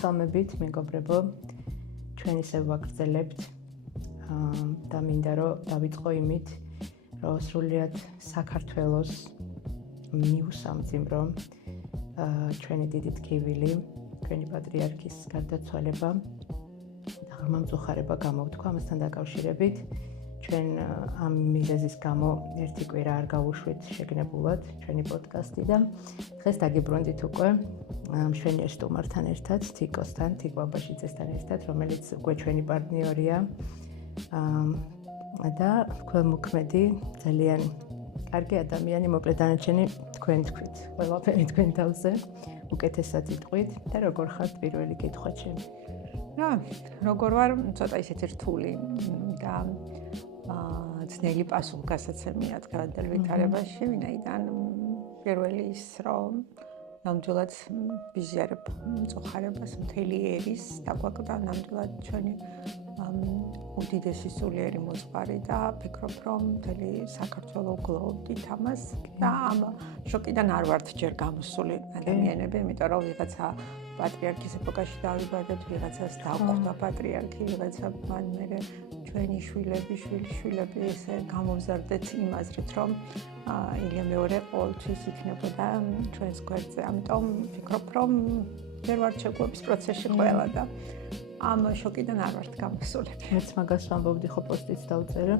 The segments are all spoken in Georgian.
მოგესალმებით, მეგობრებო. ჩვენ ისევ ვაგრძელებთ და მინდა რომ დავიწყო იმით, რომ სრულიად საქართველოს მიუსამძიმრო ჩვენი დიდი ტკივილი, ჩვენი პატრიარქის გარდაცვალება და ღრმა მწუხარება გამოვთქვა ამასთან დაკავშირებით. ჩვენ ამ მიზეზის გამო ერთი კვირა არ გავუშვით შეგნებულად ჩვენი პოდკასტი და დღეს დაგიბრუნდით უკვე მშვენიერ სტუმართან ერთად, თიკოსთან, თიკ ბაბაშიძესთან ერთად, რომელიც უკვე ჩვენი პარტნიორია და ქველმოქმედი, ძალიან კარგი ადამიანი, მოკლედ დანარჩენი თქვენ თქვით, ყველაფერი თქვენ თავზე, უკეთესად იტყვით და როგორ ხართ პირველი კითხვა ჩემი? როგორ ვარ, ცოტა ისეთი რთული და ძნელი პასუხგასაცემია დღევანდელ ვითარებაში, ვინაიდან პირველი ის, რომ ნამდვილად ვიზიარებ მწუხარებას მთელი ერის დაგვაკვდა ნამდვილად ჩვენი უდიდესი სულიერი მოძღვარი და ვფიქრობ, რომ მთელი საქართველო გლოვდით ამას და ამ შოკიდან არ ვართ ჯერ გამოსული ადამიანები, იმიტომ რომ ვიღაცა პატრიარქის ეპოქაში დავიბადებთ, ვიღაცას დაუყვდა პატრიარქი, ვიღაცა მან მერე ჩვენი შვილები, შვილიშვილები ესე გამოვზარდეთ იმ აზრით, რომ ილია მეორე ყოველთვის იქნებოდა ჩვენს გვერდზე. ამიტომ ვფიქრობ, რომ ჯერ ვართ შეგუების პროცესში ყველა და ამ შოკიდან არ ვართ გამოსული. მეც მაგას ვამბობდი, ხო პოსტიც დავწერე.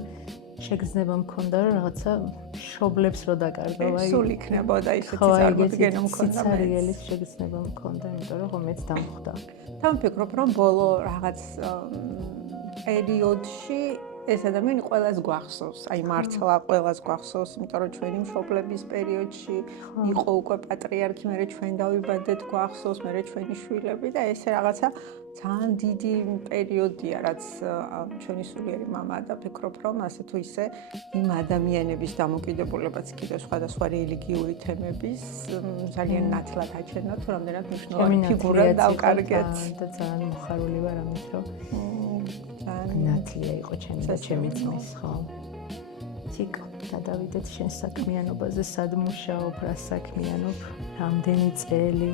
შეგრძნება მქონდა რომ რაღაცა შობლებს რო დაკარგავ, აი სულ იქნებოდა ისეთი წარმოდგენა მქონდა მეც. სიცარიელის შეგრძნება მქონდა, იმიტომ რომ მეც დამხვდა. თან ვფიქრობ, რომ ბოლო რაღაც პერიოდში ეს ადამიანი ყველას გვახსოვს, აი მართლა ყველას გვახსოვს, იმიტომ რომ ჩვენი მშობლების პერიოდში იყო უკვე პატრიარქი, მერე ჩვენ დავიბადეთ, გვახსოვს, მერე ჩვენი შვილები და ესე რაღაცა ძალიან დიდი პერიოდია, რაც ჩვენი სულიერი მამა და ვფიქრობ, რომ ასე თუ ისე იმ ადამიანების დამოკიდებულებაც კიდევ სხვადასხვა რელიგიური თემების ძალიან ნათლად აჩვენა, თუ რამდენად მნიშვნელოვანი ფიგურა დავკარგეთ და ძალიან მოხარული ვარ ამით, რომ ნათლია იყო ჩემი და ჩემი ძმის, ხო? თიკო, გადავიდეთ შენ საქმიანობაზე, სად მუშაობ, რა საქმიანობ, რამდენი წელი?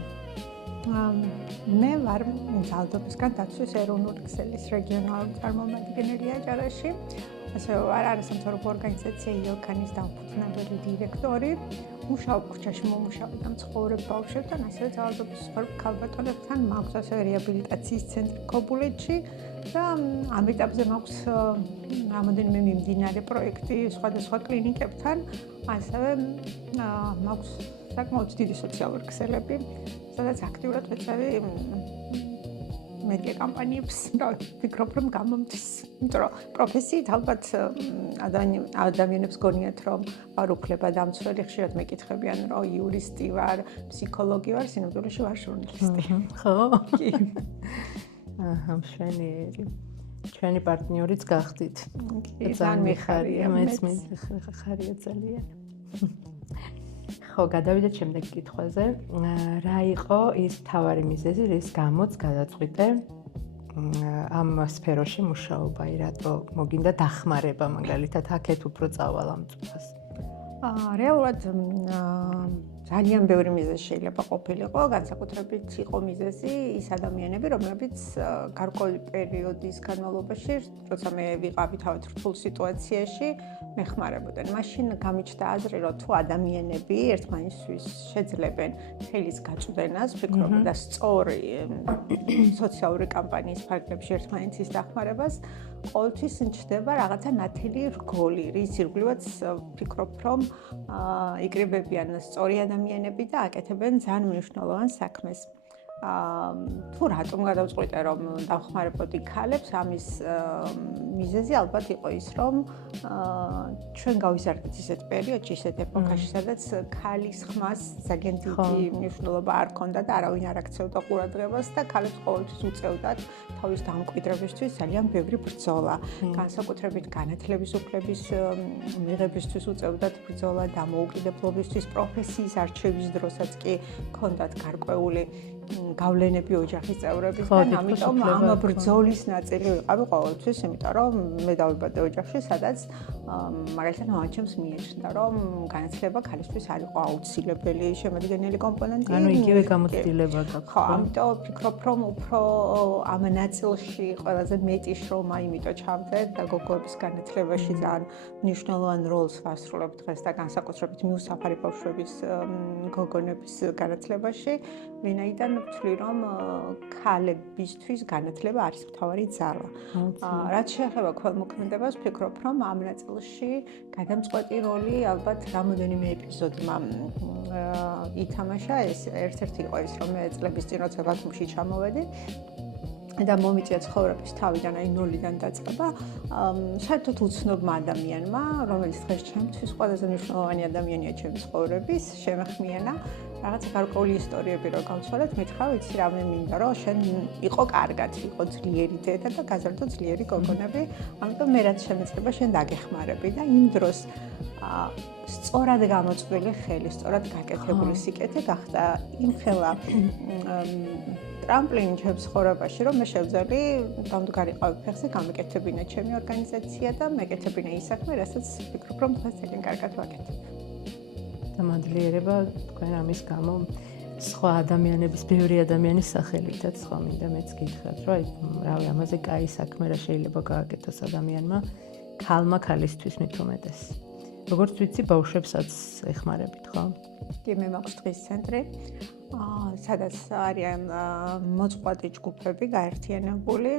მე ვარ ძალდობისგან დაცვის ეროვნული ქსელის რეგიონალური წარმომადგენელი აჭარაში. ასევე ვარ არასამთავრობო ორგანიზაცია იოქანის დამფუძნებელი დირექტორი. მუშაობ ქუჩაში მომუშავე და მცხოვრებ ბავშვებთან, ასევე ძალდობის ქალბატონებთან, მაქვს ასევე რეაბილიტაციის ცენტრი ქობულეთში და ამ ეტაპზე მაქვს რამოდენიმე მიმდინარე პროექტი სხვადასხვა კლინიკებთან, ასევე მაქვს საკმაოდ დიდი სოციალური ქსელები, სადაც აქტიურად ვეწევი მედია კამპანიებს და ვფიქრობ, რომ გამომდის, იმიტომ რომ პროფესიით ალბათ ადამიანებს გონიათ, რომ ვარ უფლებადამცველი, ხშირად მეკითხებიან, რომ იურისტი ვარ, ფსიქოლოგი ვარ, სინამდვილეში ვარ ჟურნალისტი. ხო? კი. მშვენიერი. ჩვენი პარტნიორიც გახდით. ძალიან მიხარია, მეც მიხარია ძალიან. ხო, გადავიდეთ შემდეგ კითხვაზე. რა იყო ის მთავარი მიზეზი, რის გამოც გადაწყვიტე ამ სფეროში მუშაობა, რატო მოგინდა დახმარება, მაგალითად, აქეთ უფრო წავალ ამ წუთას? რეალურად ძალიან ბევრი მიზეზი შეიძლება ყოფილიყო, განსაკუთრებით იყო მიზეზი ის ადამიანები, რომლებიც გარკვეული პერიოდის განმავლობაში, როცა მე ვიყავი თავად რთულ სიტუაციაში, მეხმარებოდნენ. მაშინ გამიჩნდა აზრი, რომ თუ ადამიანები ერთმანეთს შეძლებენ ხელის გაწვდენას, ვფიქრობ და სწორი სოციალური კამპანიის ფარგლებში ერთმანეთის დახმარებას, ყოველთვის ჩნდება რაღაცა ნათელი რგოლი, რის ირგვლივაც ვფიქრობ, რომ იკრიბებიან სწორი ადამიანები და აკეთებენ ძალიან მნიშვნელოვან საქმეს. თუ რატომ გადავწყვიტე, რომ დავხმარებოდი ქალებს, ამის მიზეზი ალბათ იყო ის, რომ ჩვენ გავიზარდეთ ისეთ პერიოდში, ისეთ ეპოქაში, სადაც ქალის ხმას ძალიან დიდი მნიშვნელობა არ ჰქონდა და არავინ არ აქცევდა ყურადღებას და ქალებს ყოველთვის უწევდათ თავის დამკვიდრებისთვის ძალიან ბევრი ბრძოლა. განსაკუთრებით განათლების უფლების მიღებისთვის უწევდათ ბრძოლა, დამოუკიდებლობისთვის, პროფესიის არჩევის დროსაც კი ჰქონდათ გარკვეული გავლენები ოჯახის წევრებისგან, ამიტომ ამ ბრძოლის ნაწილი ვიყავი ყოველთვის, იმიტომ რომ მე დავიბადე ოჯახში, სადაც მაგალითად მამაჩემს მიეჩნდა, რომ განათლება ქალისთვის არ იყო აუცილებელი შემადგენელი კომპონენტი. ანუ იგივე გამოცდილება გაქვს. ხო, ამიტომ ვფიქრობ, რომ უფრო ამ ნაწილში ყველაზე მეტი შრომა იმიტომ ჩავდე და გოგოების განათლებაში ძალიან მნიშვნელოვან როლს ვასრულებ დღეს და განსაკუთრებით მიუსაფარი ბავშვების გოგონების განათლებაში, ვინაიდან ვთვლი, რომ ქალებისთვის განათლება არის მთავარი ძალა. რაც შეეხება ქველმოქმედებას, ვფიქრობ, რომ ამ ნაწილში გადამწყვეტი როლი ალბათ რამოდენიმე ეპიზოდმა ითამაშა. ეს ერთ-ერთი იყო ის, რომ მე წლების წინ როცა ბათუმში ჩამოვედი და მომიწია ცხოვრების თავიდან, აი ნულიდან დაწყება, საერთოდ უცნობმა ადამიანმა, რომელიც დღეს ჩემთვის ყველაზე მნიშვნელოვანი ადამიანია ჩემი ცხოვრების, შემეხმიანა რაღაცა გარკვეული ისტორიები რო გავცვალეთ, მითხრა, ვიცი რა მე მინდა, რომ შენ იყო კარგად, იყო ძლიერი დედა და გაზარდო ძლიერი გოგონები, ამიტომ მე რაც შემეძლება შენ დაგეხმარები და იმ დროს სწორად გამოწვილი ხელი, სწორად გაკეთებული სიკეთე გახდა იმ ხელა ტრამპლინი ჩემს ცხოვრებაში, რომ მე შევძელი დამდგარიყავი ფეხზე, გამეკეთებინა ჩემი ორგანიზაცია და მეკეთებინა ის საქმე, რასაც ვფიქრობ, რომ დღეს ძალიან კარგად ვაკეთებ. და მადლიერება თქვენ ამის გამო სხვა ადამიანების, ბევრი ადამიანის სახელითაც სხვა მინდა მეც გითხრათ, რომ რავი, ამაზე კაი საქმე რა შეიძლება გააკეთოს ადამიანმა, ქალმა ქალისთვის მით უმეტეს. როგორც ვიცი, ბავშვებსაც ეხმარებით, ხო? კი, მე მაქვს დღის ცენტრი, სადაც არიან მოწყვლადი ჯგუფები გაერთიანებული,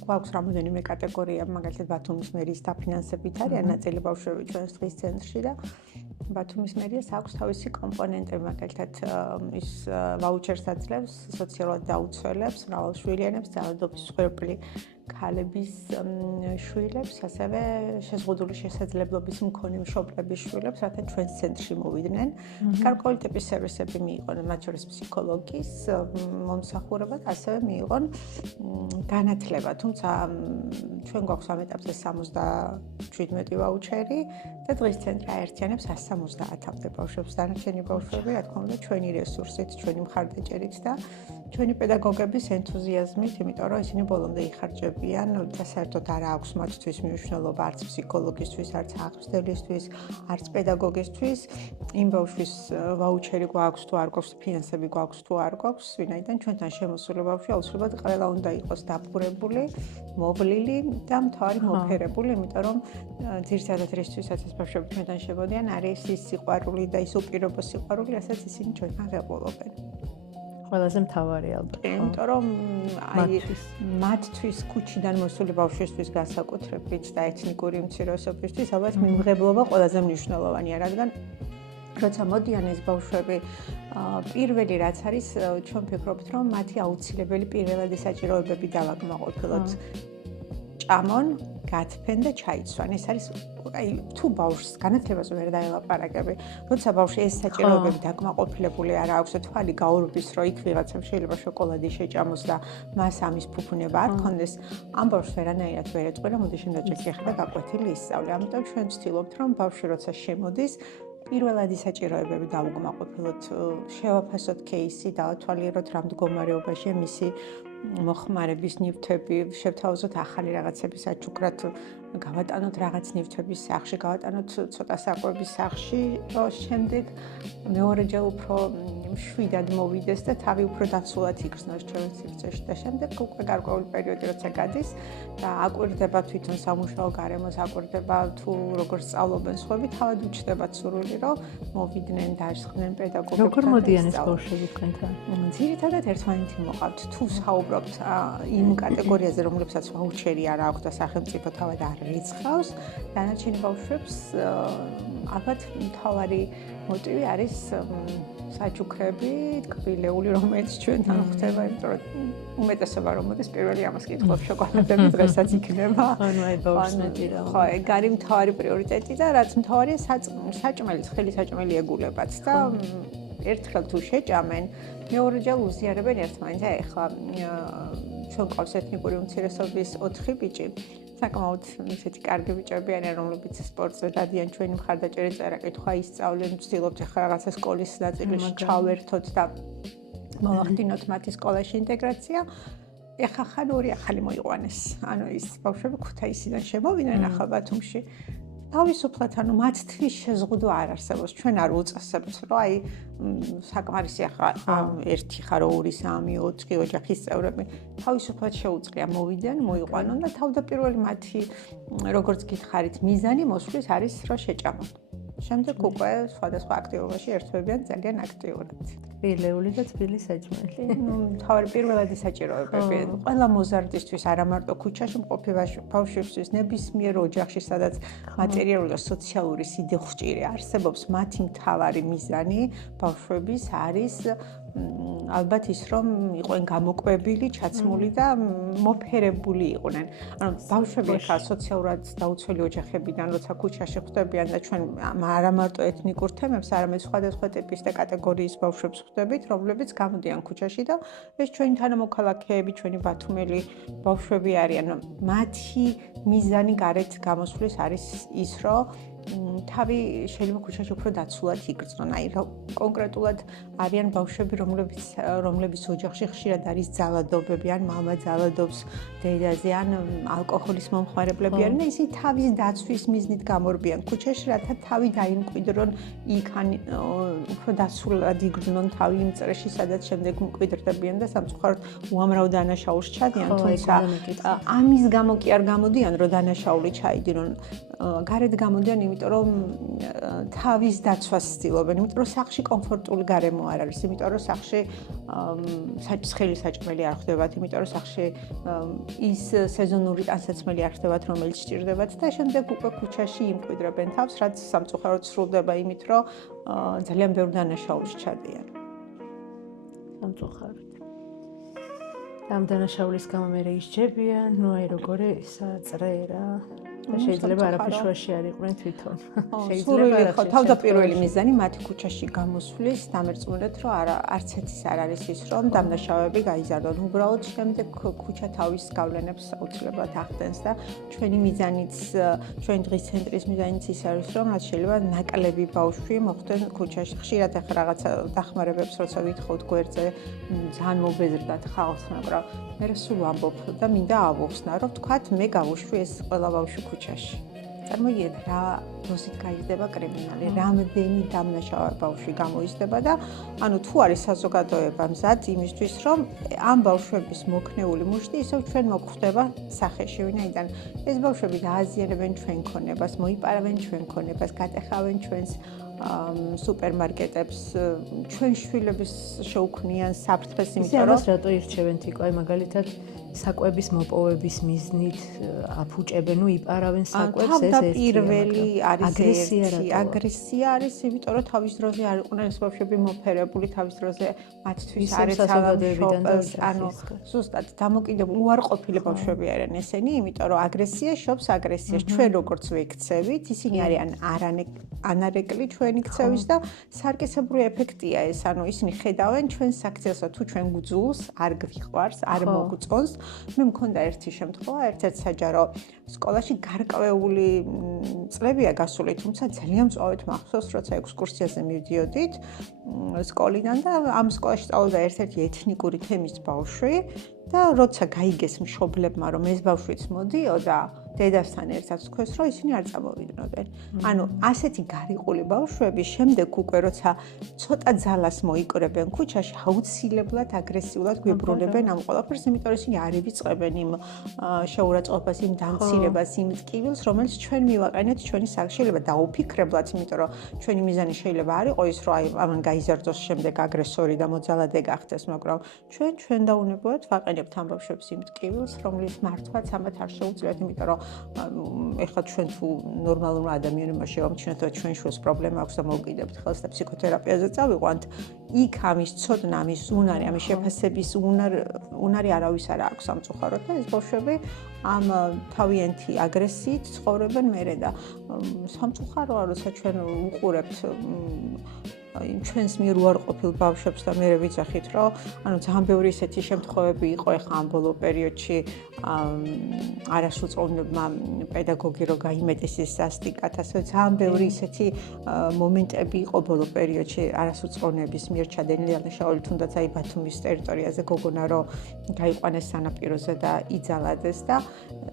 გვაქვს რამოდენიმე კატეგორია, მაგალითად ბათუმის მერიის დაფინანსებით არიან ნაწილი ბავშვები ჩვენს დღის ცენტრში და ბათუმის მერიას აქვს თავისი კომპონენტები, მაგალითად ის ვაუჩერს აძლევს სოციალურად დაუცველებს, მრავალშვილიანებს, ძალადობის მსხვერპლი ქალების შვილებს, ასევე შეზღუდული შესაძლებლობის მქონე მშობლების შვილებს, რათა ჩვენს ცენტრში მოვიდნენ. გარკვეული ტიპის სერვისები მიიღონ, მათ შორის ფსიქოლოგის მომსახურება, ასევე მიიღონ განათლება. თუმცა ჩვენ გვაქვს ამ ეტაპზე 77 ვაუჩერი და დღის ცენტრი აერთიანებს 170-მდე ბავშვებს. დანარჩენი ბავშვები, რა თქმა უნდა, ჩვენი რესურსით, ჩვენი მხარდაჭერით და ჩვენი პედაგოგების ენთუზიაზმით, იმიტომ რომ ისინი ბოლომდე იხარჯებიან და საერთოდ არ აქვს მათთვის მნიშვნელობა არც ფსიქოლოგისთვის, არც აღზრდელისთვის, არც პედაგოგისთვის. იმ ბავშვის ვაუჩერი გვაქვს თუ არ გვაქვს, ფინანსები გვაქვს თუ არ გვაქვს, ვინაიდან ჩვენთან შემოსული ბავშვი აუცილებლად ყველა უნდა იყოს დაფურებული, მოვლილი და მთავარი მოფერებული, იმიტომ რომ ძირითადად რისთვისაც ეს ბავშვები ჩვენთან შემოდიან, არის ის სიყვარული და ის უპირობო სიყვარული, რასაც ისინი ჩვენთან ღებულობენ. ყველაზე მთავარი ალბათ. იმიტომ რომ აი მათთვის ქუჩიდან მოსული ბავშვისთვის განსაკუთრებით და ეთნიკური უმცირესობისთვის ალბათ მიმღებლობა ყველაზე მნიშვნელოვანია, რადგან როცა მოდიან ეს ბავშვები, პირველი რაც არის, ჩვენ ვფიქრობთ, რომ მათი აუცილებელი პირველადი საჭიროებები დავაკმაყოფილოთ. ჭამონ, გათფენ და ჩაიცვან. ეს არის აი თუ ბავშვს განათლებას ვერ დაელაპარაკები, როცა ბავშვი ეს საჭიროებები დაკმაყოფილებული არ აქვს და თვალი გაურბის, რომ იქ ვიღაცამ შეიძლება შოკოლადი შეჭამოს და მას ამის ფუფუნება არ ქონდეს, ამ ბავშვს ვერანაირად ვერ ეწყვილა, მოდი შემდაჭერში ახლა გაკვეთილი ისწავლე. ამიტომ ჩვენ ვცდილობთ, რომ ბავშვი როცა შემოდის, პირველადი საჭიროებები დავუკმაყოფილოთ, შევაფასოთ кейსი, დავათვალიეროთ რა მდგომარეობაშია მისი მოხმარების ნივთები, შევთავაზოთ ახალი რაღაცების აჩუქრად, გავატანოთ რაღაც ნივთების სახში, გავატანოთ ცოტა საკვების სახში, შემდეგ მეორეჯერ უფრო შვიდად მოვიდეს და თავი უფრო დაცულად იგრძნოს ჩვენ სივრცეში და შემდეგ უკვე გარკვეული პერიოდი როცა გადის და აკვირდება თვითონ სამუშაო გარემოს, აკვირდება თუ როგორ სწავლობენ სხვები, თავად უჩნდებათ სურვილი, რომ მოვიდნენ, დაასხნენ პედაგოგებთან. როგორ მოდიან ეს ბავშვები თქვენთან? ძირითადად ერთმანეთი მოყავთ. თუ საუბრობთ იმ კატეგორიაზე, რომლებსაც ვაუჩერი არ აქვს და სახელმწიფო თავად არ რიცხავს, დანარჩენი ბავშვებს ალბათ მთავარი მოტივი არის საჩუქრები, ტკბილეული, რომელიც ჩვენთან ხდება, იმიტომ რომ უმეტესობა რომ მოდის პირველი ამას კითხულობ, შოკოლადები დღესაც იქნება. ანუ აი ბავშვს მეტი რა. ხო, ეგ არის მთავარი პრიორიტეტი და რაც მთავარია საჭმელი, ცხელი საჭმელი ეგულებათ და ერთხელ თუ შეჭამენ, მეორეჯერ უზიარებენ ერთმანეთს. აი ახლა ჩვენ ყავს ეთნიკური უმცირესობის 4 ბიჭი. საკმაოდ ისეთი კარგი ბიჭები არიან, რომლებიც სპორტზე დადიან, ჩვენი მხარდაჭერით წერა-კითხვა ისწავლენ, ვცდილობთ ახლა რაღაცა სკოლის ნაწილში ჩავერთოთ და მოვახდინოთ მათი სკოლაში ინტეგრაცია. ეხლა ხან ორი ახალი მოიყვანეს. ანუ ის ბავშვები ქუთაისიდან შემოვიდნენ ახალ ბათუმში. თავისუფლად, ანუ მათთვის შეზღუდვა არ არსებობს. ჩვენ არ უწესებთ, რომ აი საკმარისი ახლა 1 ხარო 2 3 4 ოჯახის წევრები თავისუფლად შეუძლია მოვიდნენ, მოიყვანონ და თავდაპირველი მათი როგორც გითხარით მიზანი მოსვლის არის რომ შეჭამონ. შემდეგ უკვე სხვადასხვა აქტივობაში ერთვებიან ძალიან აქტიურად. თბილეული და თბილი საჭმელი. თავარი პირველადი საჭიროებები. ყველა მოზარდისთვის არა მარტო ქუჩაში მყოფი ბავშვებისთვის, ნებისმიერ ოჯახში, სადაც მატერიალური და სოციალური სიდხჭირე არსებობს, მათი მთავარი მიზანი ბავშვების არის ალბათ ის რომ იყვნენ გამოკვებილი, ჩაცმული და მოფერებული იყვნენ. ანუ ბავშვები ხა სოციალურად დაუცველი ოჯახებიდან როცა ქუჩაში ხვდებიან და ჩვენ არა მარტო ეთნიკურ თემებს, არამედ სხვადასხვა ტიპის და კატეგორიის ბავშვებს ხვდებით, რომლებიც გამოდიან ქუჩაში და ეს ჩვენი თანამოქალაქეები, ჩვენი ბათუმელი ბავშვები არიან. მათი მიზანი გარეთ გამოსვლის არის ის, რომ თავი შეიძლება ქუჩაში უფრო დაცულად იგრძნონ. აი კონკრეტულად არიან ბავშვები, რომლებიც ოჯახში ხშირად არის ძალადობები, ან მამა ძალადობს დედაზე, ან ალკოჰოლის მომხმარებლები არიან და ისინი თავის დაცვის მიზნით გამორბიან ქუჩაში, რათა თავი დაიმკვიდრონ იქ, ან უფრო დაცულად იგრძნონ თავი იმ წრეში, სადაც შემდეგ მკვიდრდებიან და სამწუხაროდ უამრავ დანაშაულს ჩადიან, თუმცა ამის გამო კი არ გამოდიან, რომ დანაშაული ჩაიდინონ. გარეთ გამოდიან, იმიტომ რომ თავის დაცვას ცდილობენ, იმიტომ რომ სახლში კომფორტული გარემო არ არის, იმიტომ რომ სახლში ცხელი საჭმელი არ ხდებათ, იმიტომ რომ სახლში ის სეზონური ტანსაცმელი არ ხდებათ, რომელიც სჭირდებათ და შემდეგ უკვე ქუჩაში იმკვიდრებენ თავს, რაც სამწუხაროდ სრულდება იმით, რომ ძალიან ბევრ დანაშაულს ჩადიან. სამწუხაროდ. ამ დანაშაულის გამო მე ისჯებიან, ნუ აი როგორი საწრე რა. და შეიძლება არაფერ შუაში არ იყვნენ თვითონ. შეიძლება ხო თავდაპირველი მიზანი მათი ქუჩაში გამოსვლის დამერწმუნდეთ, რომ არც ერთის არ არის ის, რომ დამნაშავეები გაიზარდონ. უბრალოდ შემდეგ ქუჩა თავის გავლენებს აუცილებლად ახდენს და ჩვენი მიზანიც, ჩვენი დღის ცენტრის მიზანიც ის არის, რომ რაც შეიძლება ნაკლები ბავშვი მოხვდნენ ქუჩაში. ხშირად ახლა რაღაცა დახმარებებს როცა ვითხოვთ გვერდზე, ძალიან მობეზრდათ ხალხს, მაგრამ მე სულ ვამბობ და მინდა ავუხსნა, რომ თქვათ მე გავუშვი ეს ყველა ბავშვი ქუჩაში. წარმოიდგინეთ რა დროით გაიზრდება კრიმინალი, რამდენი დამნაშავე ბავშვი გამოიზრდება და ანუ თუ არის საზოგადოება მზად იმისთვის, რომ ამ ბავშვების მოქნეული მუშტი ისევ ჩვენ მოგხვდება სახეში, ვინაიდან ეს ბავშვები დააზიანებენ ჩვენ ქონებას, მოიპარავენ ჩვენ ქონებას, გატეხავენ ჩვენს სუპერმარკეტებს, ჩვენ შვილების შეუქმნიან საფრთხეს, იმიტომ რომ რატო ირჩევენ თიკო, აი მაგალითად საკვების მოპოვების მიზნით აფუჭებენ, ნუ იპარავენ საკვებს, ეს თავდაპირველი არის აგრესია არის, იმიტომ რომ თავის დროზე არ იყვნენ ეს ბავშვები მოფერებული, თავის დროზე მათთვის არის საზოგადოებიდან, ანუ ზუსტად დამოკიდებული უარყოფილი ბავშვები არიან ესენი, იმიტომ რომ აგრესია შობს აგრესიას. ჩვენ როგორც ვექცევით, ისინი არიან ანარეკლი ჩვენი ქცევის და სარკისებური ეფექტია ეს, ანუ ისინი ხედავენ ჩვენს აქციას, თუ ჩვენ გძულს არ გვიყვარს, არ მოგწონს. მე მქონდა ერთი შემთხვევა, ერთ-ერთ საჯარო სკოლაში გარკვეული წლებია გასული, თუმცა ძალიან მწვავედ მახსოვს, როცა ექსკურსიაზე მივდიოდით სკოლიდან და ამ სკოლაში სწავლობდა ერთ-ერთი ეთნიკური თემის ბავშვი და როცა გაიგეს მშობლებმა, რომ ეს ბავშვიც მოდიოდა დედასთან ერთად თქვეს, რომ ისინი არ წამოვიდნენ. ანუ ასეთი გარიყული ბავშვები შემდეგ უკვე როცა ცოტა ძალას მოიკრებენ ქუჩაში, აუცილებლად აგრესიულად გვიბრუნებენ ამ ყველაფერს, იმიტომ რომ ისინი არ ივიწყებენ იმ შეურაცხყოფას, იმ დამცირებას, იმ ტკივილს, რომელიც ჩვენ მივაყენეთ ჩვენი სახში. შეიძლება დაუფიქრებლად, იმიტომ რომ ჩვენი მიზანი შეიძლება არ იყოს ის, რომ აი ამან გაიზარდოს შემდეგ აგრესორი და მოძალადე გახდეს, მაგრამ ჩვენ დაუნებოებთ ვაყენებთ ამ ბავშვებს იმ ტკივილს, რომლის მართვაც ამათ არ შეუძლიათ, იმიტომ რომ ეხლა ჩვენ თუ ნორმალურ ადამიანებმა შევამჩნიოთ, რომ ჩვენ შულს პრობლემა აქვს და მოვკიდებთ ხელს და ფსიქოთერაპიაზე წავიყვანთ, იქ ამის ცოდნა, ამის უნარი, ამის შეფასების უნარი არავის არ აქვს სამწუხაროდ და ეს ბავშვები ამ თავიანთი აგრესიით ცხოვრობენ მერე და სამწუხაროა, როცა ჩვენ უყურებთ ჩვენს მიერ უარყოფილ ბავშვებს და მე ვიცახით, რომ ანუ ძალიან ბევრი ისეთი შემთხვევები იყო ახლა ამ ბოლო პერიოდში არასრულწლოვანებმა პედაგოგი რო გაიმეტეს ის სასტიკად, ასე ძალიან ბევრი ისეთი მომენტები იყო ბოლო პერიოდში არასრულწლოვანების მიერ ჩადენილი დანაშაული, თუნდაც აი ბათუმის ტერიტორიაზე გოგონა რო გაიყვანეს სანაპიროზე და იძალადეს და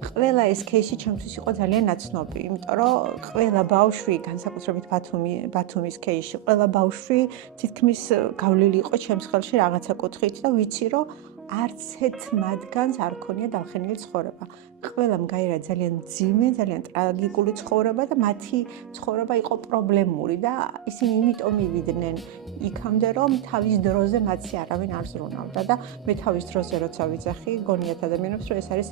ყველა ეს кейსი ჩემთვის იყო ძალიან ნაცნობი, იმიტომ რომ ყველა ბავშვი, განსაკუთრებით ბათუმის кейსში, ყველა ბავშვი თითქმის გავლილი იყო ჩემს ხელში რაღაცა კუთხით და ვიცი რომ არც ერთ მათგანს არ ქონია დალხენილი ცხოვრება. ყველამ გაირა ძალიან ძიმე, ძალიან ტრაგიკული ცხოვრება და მათი ცხოვრება იყო პრობლემური და ისინი იმიტომ მივიდნენ იქამდე, რომ თავის დროზე მათი არავინ არ ზრუნავდა და მე თავის დროზე როცა ვიცახი, გონიათ ადამიანებს, რომ ეს არის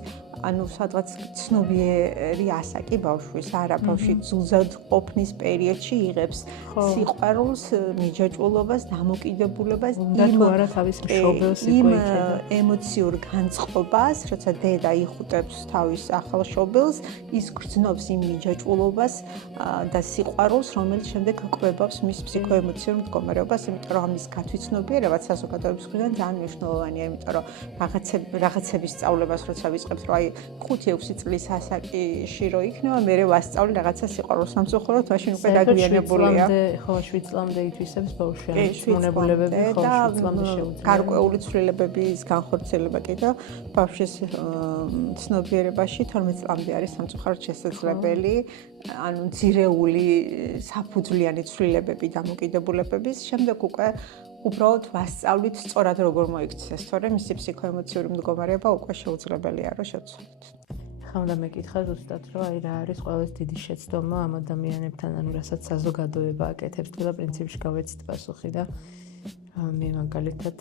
ანუ სადღაც ცნობიერი ასაკი ბავშვის, არა ბავშვი ზუსტად ყოფნის პერიოდში იღებს სიყვარულს, მიჯაჭვულობას, დამოკიდებულებას, იმ ემოციურ განწყობას, როცა დედა იხუტებს თავის ახალ შობილს, ის გრძნობს იმ მიჯაჭვულობას და სიყვარულს, რომელიც შემდეგ კვებავს მის ფსიქოემოციურ მდგომარეობას, იმიტომ რომ ამის გათვითცნობიერებაც საზოგადოების მხრიდან ძალიან მნიშვნელოვანია, იმიტომ რომ რაღაცების სწავლებას როცა ვიწყებთ, რომ აი 5-6 წლის ასაკში რო იქნება, მე ვასწავლი რაღაცა სიყვარულს სამწუხაროდ, მაშინ უკვე დაგვიანებულია. ხო, 7 წლამდე ითვისებს ბავშვი, მონებულებები ხო 7 წლამდე შეუძლია. გარკვეული ცვლილებების განხორციელება კიდევ ბავშვის ცნობიერებაში 12 წლამდე არის სამწუხაროდ შესაძლებელი, ანუ ძირეული საფუძვლიანი ცვლილებები დამოკიდებულებების, შემდეგ უკვე უბრალოდ ვასწავლით სწორად როგორ მოიქცეს, თორემ მისი ფსიქოემოციური მდგომარეობა უკვე შეუძლებელია რომ შევცვალოთ. ხა უნდა მეკითხა ზუსტად, რომ აი რა არის ყველაზე დიდი შეცდომა ამ ადამიანებთან, ანუ რასაც საზოგადოება აკეთებს, ყველა პრინციპში გავეცით პასუხი და მე მაგალითად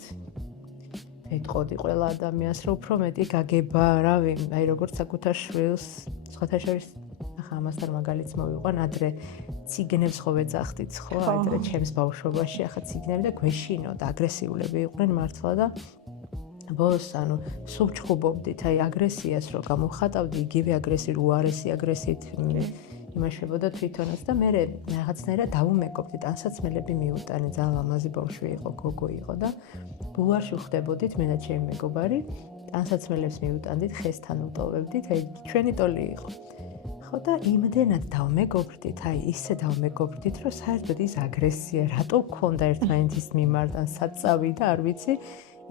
ეთყოდი ყველა ადამიანს, რომ უფრო მეტი გაგება, რავი, აი როგორც საკუთარ შვილს, სხვათა შორის ახლა ამასთან მაგალითს მოვიყვან, ადრე ციგნებს ხო ვეძახდით, ხო, ადრე ჩემს ბავშვობაში, ახლა ციგნები და გვეშინო და აგრესიულები იყვნენ მართლა და ბოლოს ანუ სულ ჩხუბობდით, აი აგრესიას რო გამოვხატავდი, იგივე აგრესიულ უარესი აგრესიით იმაშებოდა თვითონაც და მე რაღაცნაირად დავუმეგობრდი, ტანსაცმელები მიუტანე, ძალიან ლამაზი ბავშვი იყო, გოგო იყო და ბულვარში ვხდებოდით მე და ჩემი მეგობარი, ტანსაცმელებს მიუტანდით, ხესთან უტოვებდით, აი ჩვენი ტოლი იყო. ხო და იმდენად დავმეგობრდით, აი ისე დავმეგობრდით, რომ საერთოდ ის აგრესია რატო გქონდა ერთმანეთის მიმართ, ან საწავი და არ ვიცი,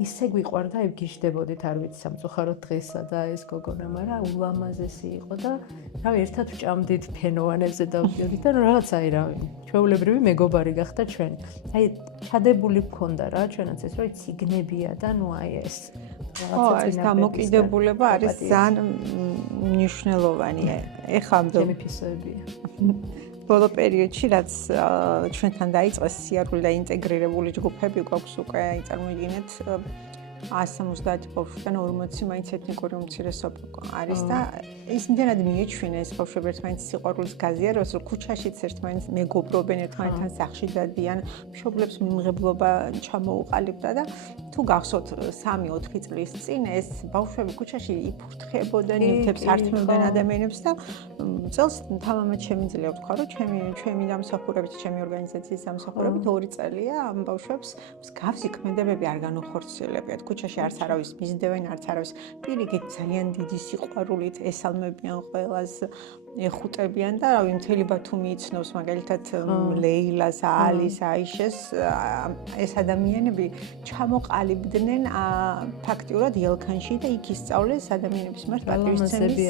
ისე გვიყვარდა, აი გიждდებოდით, არ ვიცი, სამწუხაროდ დღესა და ეს გოგონა, მაგრამ ულამაზესი იყო და რავი, ერთად ვჭამდით ფენოვანებზე დავდიოდით და რაღაცა აი რავი, ჩვეულებრივი მეგობარი გახდა ჩვენი. აი ჩადებული გქონდა რა, ჩვენაც ეს რომ ციგნებია და ნუ აი ეს ხო, ეს დამოკიდებულება არის ძალიან მნიშვნელოვანი. ეხლა ჩემიფისოებია. ბოლო პერიოდში, რაც ჩვენთან დაიწყეს სიარული და ინტეგრირებული ჯგუფები, გვაქვს უკვე წარმოიდგინეთ 170 ბავშვიდან 40 მაინც ეთნიკური უმცირესობა არის და ის იმდენად მიეჩვენა ეს ბავშვები ერთმანეთის სიყვარულის გაზიარებას, რომ ქუჩაშიც ერთმანეთს მეგობრობენ, ერთმანეთთან სახლში დადიან, მშობლებს მიმღებლობა ჩამოუყალიბდა და თუ გახსოვთ 3-4 წლის წინ ეს ბავშვები ქუჩაში იფურთხებოდნენ, ითებს ართმევდნენ ადამიანებს და წელს თამამად შემიძლია ვთქვა, რომ ჩემი დამსახურებით, ჩემი ორგანიზაციის დამსახურებით 2 წელია ამ ბავშვებს მსგავსი ქმედებები არ განუხორციელებიათ. ქუჩაში არც არავის მისდევენ, არც არავის პირიქით ძალიან დიდი სიყვარულით ესალმებიან ყველას, ეხუტებიან და რავი, მთელი ბათუმი იცნობს მაგალითად ლეილას, ალის, აიშეს, ეს ადამიანები ჩამოყალიბდნენ ფაქტიურად ელქანში და იქ ისწავლეს ადამიანების მიმართ პატივისცემის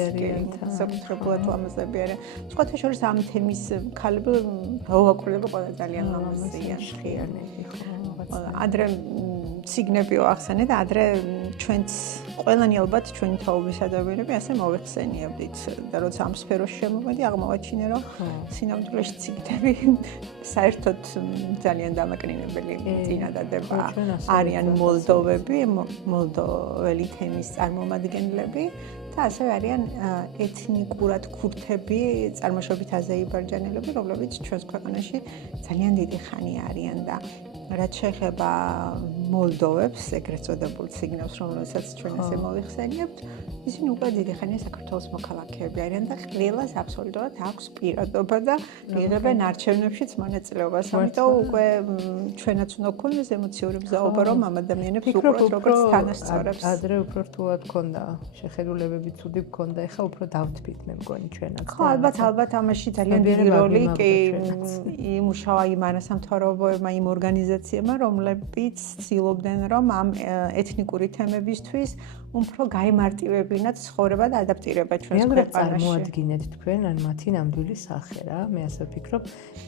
საკუთრებულად ლამაზები არიან. სხვათა შორის ამ თემის ქალები გაუაკვირდება ყველა ძალიან ლამაზია, ხიანები ხო. ადრე ციგნები ვახსენე და ადრე ჩვენც ყველანი ალბათ ჩვენი თაობის ადამიანები ასე მოვეხსენიებდით და როცა ამ სფეროში შემოვედი აღმოვაჩინე რომ სინამდვილეში ციგნები საერთოდ ძალიან დამაკნინებელი წინადადება არიან მოლდოველი თემის წარმომადგენლები და ასევე არიან ეთნიკურად ქურთები, წარმოშობით აზერბაიჯანელები, რომლებიც ჩვენს ქვეყანაში ძალიან დიდი ხანი არიან და რაც შეეხება მოლდოვებს, ეგრეთ წოდებულ ციგნებს, რომელსაც ჩვენ ასე მოიხსენიებთ, ისინი უკვე დიდი ხანია საქართველოს მოქალაქეები არიან და ყველას აბსოლუტურად აქვს პირადობა და იღებენ არჩევნებშიც მონაწილეობას. ამიტომ უკვე ჩვენაც უნდა გქონდეს ემოციური მზაობა, რომ ამ ადამიანებს უყუროთ როგორც თანასწორებს. ადრე უფრო რთულად ქონდა, შეხედულებები ცუდი გქონდა, ეხლა უფრო დავთვით მე მგონი ჩვენაც. ხო, ალბათ ამაში ძალიან დიდი როლი კი იმუშავა იმ არასამთავრობოებმა, იმ ორგანიზაციებმა, რომლებიც ცდილობდნენ, რომ ამ ეთნიკური თემებისთვის უფრო გაემარტივებინათ ცხოვრება და ადაპტირება ჩვენს ქვეყანაში. წარმოადგინეთ თქვენ ან მათი ნამდვილი სახე რა. მე ასე ვფიქრობ,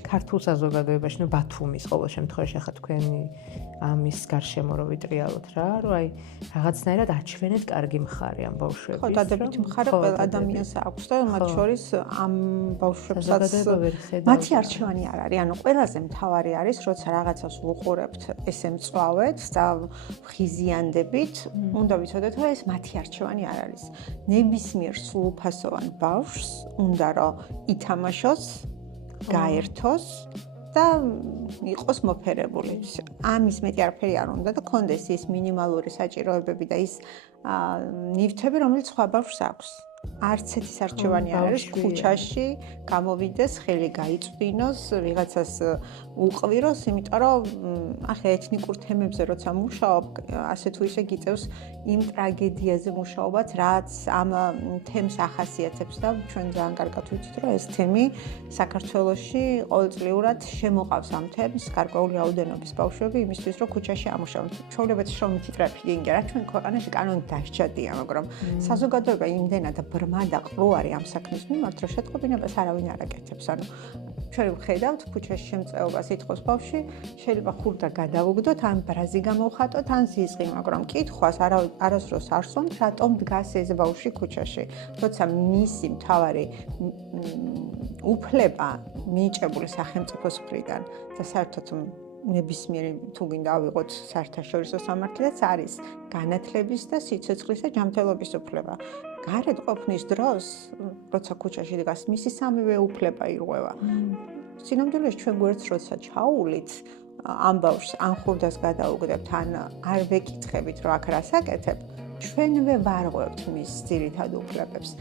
ქართულ საზოგადოებაში, ნუ ბათუმის ყოველ შემთხვევაში ახლა თქვენი ამის გარშემო რო ვიტრიალოთ რა, რომ აი რაღაცნაირად აჩვენეთ კარგი მხარე ამ ბავშვების. ხო, დადებითი მხარე ყველა ადამიანს აქვს და მათ შორის ამ ბავშვებსაც მათი არჩევანი არ არის. ანუ ყველაზე მთავარი არის, როცა რაღაცას ვუყურებთ, ესე მწვავეთ და ვხიზიანდებით, უნდა ვიცოდეთ, რომ ეს მათი არჩევანი არ არის. ნებისმიერ სრულუფასოვან ბავშვს უნდა რომ ითამაშოს, გაერთოს და იყოს მოფერებული. ამის მეტი არაფერი არ უნდა და კონდეს ის მინიმალური საჭიროებები და ის ნივთები, რომელიც სხვა ბავშვს აქვს. არც ერთის არჩევანი არ არის ქუჩაში გამოვიდეს, ხელი გაიწვდინოს, ვიღაცას უყვიროს, იმიტომ რომ ახლა ეთნიკურ თემებზე როცა მუშაობ, ასე თუ ისე გიწევს იმ ტრაგედიაზე მუშაობაც, რაც ამ თემს ახასიათებს და ჩვენ ძალიან კარგად ვიცით, რომ ეს თემი საქართველოში ყოველწლიურად შემოყავს ამ თემს, გარკვეული რაოდენობის ბავშვები იმისთვის, რომ ქუჩაში ამუშავონ. ჩვეულებრივ რომ მითი ტრაფიკინგი რა ჩვენ ქვეყანაში კანონით დასჭადია, მაგრამ საზოგადოება იმდენად ბრმა და ყრუ არის ამ საქმის მიმართ, რომ შეტყობინებას არავინ არ აკეთებს. ანუ ჩვენ ვხედავთ ქუჩაში შემწეობას ითხოვს ბავშვი, შეიძლება ხურდა გადავუგდოთ, ან ბრაზი გამოვხატოთ, ან ზიზღი, მაგრამ კითხვას არასდროს არ სვამთ, რატომ დგას ეს ბავშვი ქუჩაში. როცა მისი მთავარი უფლება მინიჭებული სახელმწიფოს მხრიდან და საერთოდ ნებისმიერი თუ გინდა ავიღოთ საერთაშორისო სამართლიც არის განათლების და სიცოცხლის და ჯანმრთელობის უფლება. გარეთ ყოფნის დროს, როცა ქუჩაში დგას, მისი სამივე უფლება ირღვევა. სინამდვილეში ჩვენ გვერდს როცა ჩაუვლით ამ ბავშვს ან ხურდას გადაუგდებთ, ან არ ვეკითხებით, რომ აქ რას აკეთებ, ჩვენვე ვარღვევთ მის ძირითად უფლებებს.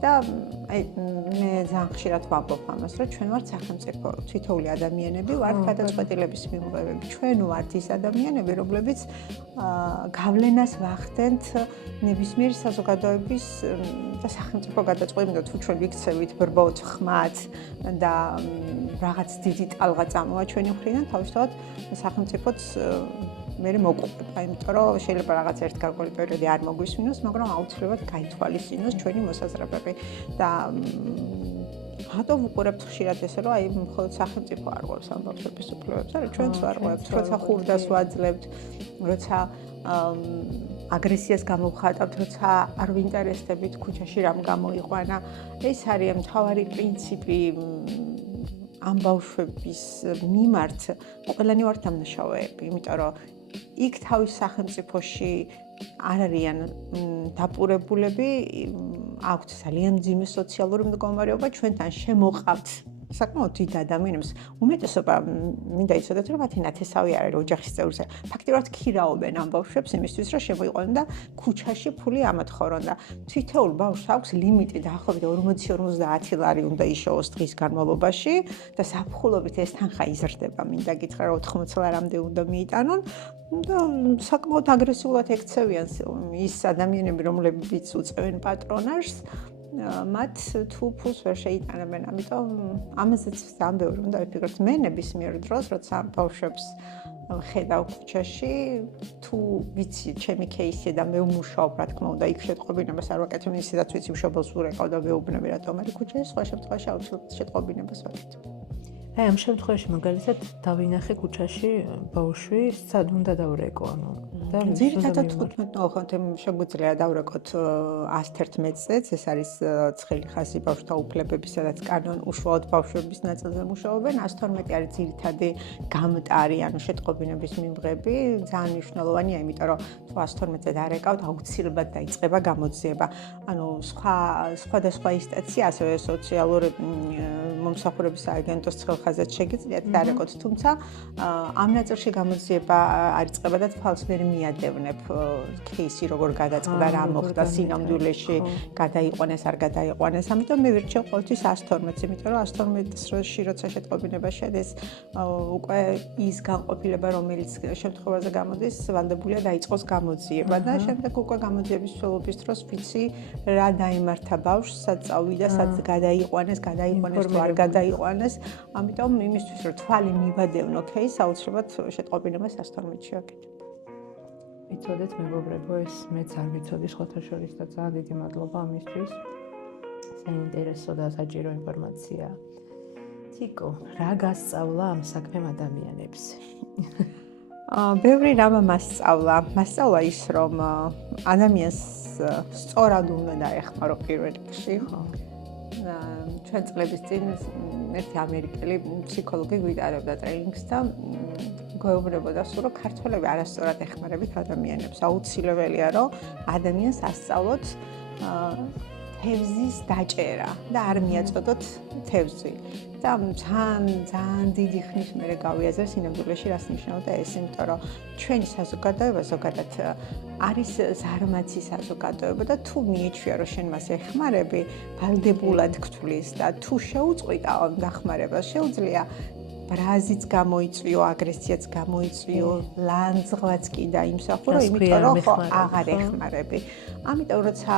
და აი მე ძალიან ხშირად ვამბობ ამას, რომ ჩვენ ვართ სახელმწიფო თითოეული ადამიანები, ვართ გადაწყვეტილების მიღებები. ჩვენ ვართ ის ადამიანები, რომლებიც გავლენას ვახდენთ ნებისმიერი საზოგადოების და სახელმწიფო გადაწყვეტილება, თუ ჩვენ ვიქცევით ბრბოთ, ხმათ და რაღაც დიდი ტალღა წამოვა ჩვენი მხრიდან, თავისთავად სახელმწიფოც მე მოგყვება, იმიტომ რომ შეიძლება რაღაც ერთ გარკვეული პერიოდი არ მოგვისმინოს, მაგრამ აუცილებლად გაითვალისწინოს ჩვენი მოსაზრებები და რატომ ვუყურებთ ხშირად ესე, რომ აი მხოლოდ სახელმწიფო არღვევს ამ ბავშვების უფლებებს, არა ჩვენც ვარღვევთ, როცა ხურდას ვაძლევთ, როცა აგრესიას გამოვხატავთ, როცა არ ვინტერესდებით ქუჩაში რამ გამოიყვანა. ეს არის მთავარი პრინციპი ამ ბავშვების მიმართ. ყველანი ვართ დამნაშავეები, იმიტომ რომ იქ თავის სახელმწიფოში არ არიან დაპურებულები, აქვთ ძალიან მძიმე სოციალური მდგომარეობა, ჩვენთან შემოყავთ საკმაოდ დიდ ადამიანებს. უმეტესობა მინდა იცოდეთ, რომ მათი ნათესავი არ არის ოჯახის წევრზე. ფაქტიურად ქირაობენ ამ ბავშვებს იმისთვის, რომ შემოიყვანონ და ქუჩაში ფული ამათხოვრონ და თითოეულ ბავშვს აქვს ლიმიტი დაახლოებით 40-50 ლარი უნდა იშოვოს დღის განმავლობაში და საფხულობით ეს თანხა იზრდება. მინდა გითხრა, რომ 80 ლარამდე უნდა მიიტანონ და საკმაოდ აგრესიულად ექცევიან ის ადამიანები, რომლებიც უწევენ პატრონაჟს. მათ თუ ფულს ვერ შეიტანებენ, ამიტომ ამაზეც ძალიან ბევრი უნდა ვიფიქროთ. მე ნებისმიერ დროს, როცა ბავშვებს ხედავ ქუჩაში, თუ ვიცი ჩემი кейსი და მე ვმუშაობ, რა თქმა უნდა, იქ შეტყობინებას არ ვაკეთებ, ისედაც ვიცი მშობელს ურეკავ და ვეუბნები, რატომ არის ქუჩაში, სხვა შემთხვევაში აუცილებლად შეტყობინებას ვაკეთებ. აი ამ შემთხვევაში მაგალითად დავინახე ქუჩაში ბავშვი, სად უნდა დავრეკო, ანუ და ძირითადად 15-ე შეგვიძლია დავრეკოთ 111-წეც, ეს არის ცხელი ხაზი ბავშვთა უფლებების, სადაც კანონ უშუალოდ ბავშვების ნაწილზე მუშაობენ, 112 არის ძირითადი გამტარი, ანუ შეტყობინების მიმღები, ძალიან მნიშვნელოვანია, იმიტომ რომ თუ 112-ზე დარეკავთ, აუცილებლად დაიწყება გამოძიება. ანუ სხვადასხვა ინსტანცია, ასევე სოციალური მომსახურების სააგენტოს ცხელ ხაზად შეგიძლიათ დარეკოთ, თუმცა ამ ნაწილში გამოძიება არ იწყება და თვალს ვერ მიადევნებ кейსი როგორ გადაწყდა, რა მოხდა სინამდვილეში, გადაიყვანეს, არ გადაიყვანეს. ამიტომ მე ვირჩევ ყოველთვის 112-ს, იმიტომ რომ 112-ში როცა შეტყობინება შედის, უკვე ის განყოფილება, რომელიც შემთხვევაზე გამოდის, ვალდებულია დაიწყოს გამოძიება და შემდეგ უკვე გამოძიების მსვლელობის დროს ვიცი რა დაიმართა ბავშვს, სად წავიდა, სად გადაიყვანეს თუ არ გადაიყვანეს. ამიტომ იმისთვის რომ თვალი მივადევნო кейსს, აუცილებლად შეტყობინებას 112-ში ვაკეთებ. ვიცოდეთ მეგობრებო, ეს მეც არ ვიცოდი სხვათა შორის და ძალიან დიდი მადლობა ამისთვის. საინტერესო და საჭირო ინფორმაცია. თიკო, რა გასწავლა ამ საქმემ ადამიანებს? ბევრი რამ მასწავლა ის, რომ ადამიანს სწორად უნდა დაეხმარო პირველ რიგში, ხო? ჩვენ წლების წინ ერთი ამერიკელი ფსიქოლოგი გვიტარებდა ტრეინინგს და გვეუბნებოდა სულ რომ ქართველები არასწორად ეხმარებით ადამიანებს. აუცილებელია რომ ადამიანს ასწავლოთ თევზის დაჭერა და არ მიაწოდოთ თევზი. და ძალიან დიდი ხნის მერე გავიაზრე სინამდვილეში რას ნიშნავდა ეს, იმიტომ რომ ჩვენი საზოგადოება ზოგადად არის ზარმაცი საზოგადოება და თუ მიეჩვია რომ შენ მას ეხმარები, ვალდებულად გთვლის და თუ შეუწყვიტა დახმარებას, შეუძლია ბრაზიც გამოიწვიო, აგრესიაც გამოიწვიო, ლანძღვაც კი დაიმსახურო, იმიტომ რომ ხო აღარ ეხმარები. ამიტომ როცა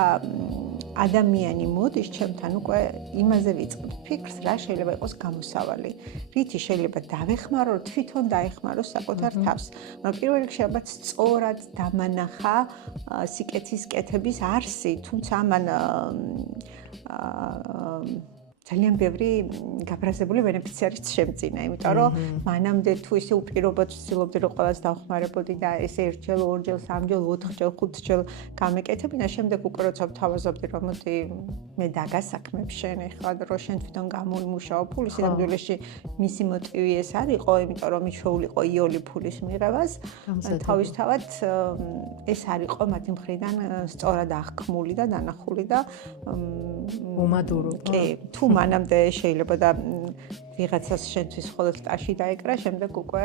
ადამიანი მოდის ჩემთან, უკვე იმაზე ვიწყებ ფიქრს, რა შეიძლება იყოს გამოსავალი. რითი შეიძლება დავეხმარო, თვითონ დაეხმარო საკუთარ თავს. მაგრამ პირველ რიგში ალბათ სწორად დამანახა სიკეთის კეთების არსი, თუმცა ამან ძალიან ბევრი გაბრაზებული ბენეფიციარიც შემძინა, იმიტომ რომ მანამდე თუ ისე უპირობოდ ვცდილობდი რომ ყველას დავხმარებოდი და ესე ერთჯერ, ორჯერ, სამჯერ, ოთხჯერ, ხუთჯერ გამეკეთებინა, შემდეგ უკვე როცა ვთავაზობდი რომ მოდი მე დაგასაქმებ შენ ეხლა რომ შენ თვითონ გამოიმუშაო ფული, სინამდვილეში მისი მოტივი ეს არ იყო, იმიტომ რომ მიჩვეულიყო იოლი ფულის მიღებას, თავისთავად ეს არ იყო მათი მხრიდან სწორად აღქმული და დანახული და უმადურო. კი, თუ მანამდე შეიძლება და ვიღაცას შენთვის მხოლოდ ტაში დაეკრა, შემდეგ უკვე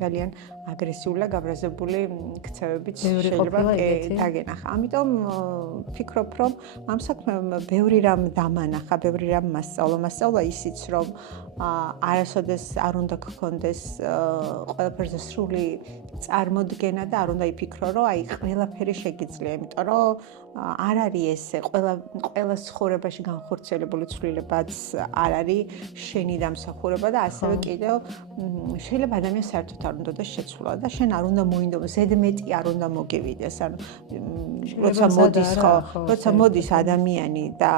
ძალიან აგრესიული და გაბრაზებული ქცევებიც შეიძლება დაგენახა. ამიტომ ვფიქრობ, რომ ამ საქმემ ბევრი რამ დამანახა, ბევრი რამ მასწავლა ისიც, რომ არასოდეს არ უნდა გქონდეს ყველაფერზე სრული წარმოდგენა და არ უნდა იფიქრო, რომ აი ყველაფერი შეგიძლია, იმიტომ რომ არ არის ესე, ყველა ცხოვრებაში განხორციელებული ცვლილებაც არ არის შენი დამსახურება და ასევე კიდევ შეიძლება ადამიანს საერთოდ არ უნდა შეცვლა და შენ არ უნდა მოინდომოს, ზედმეტი არ უნდა მოგივიდეს, ანუ როცა მოდის ადამიანი და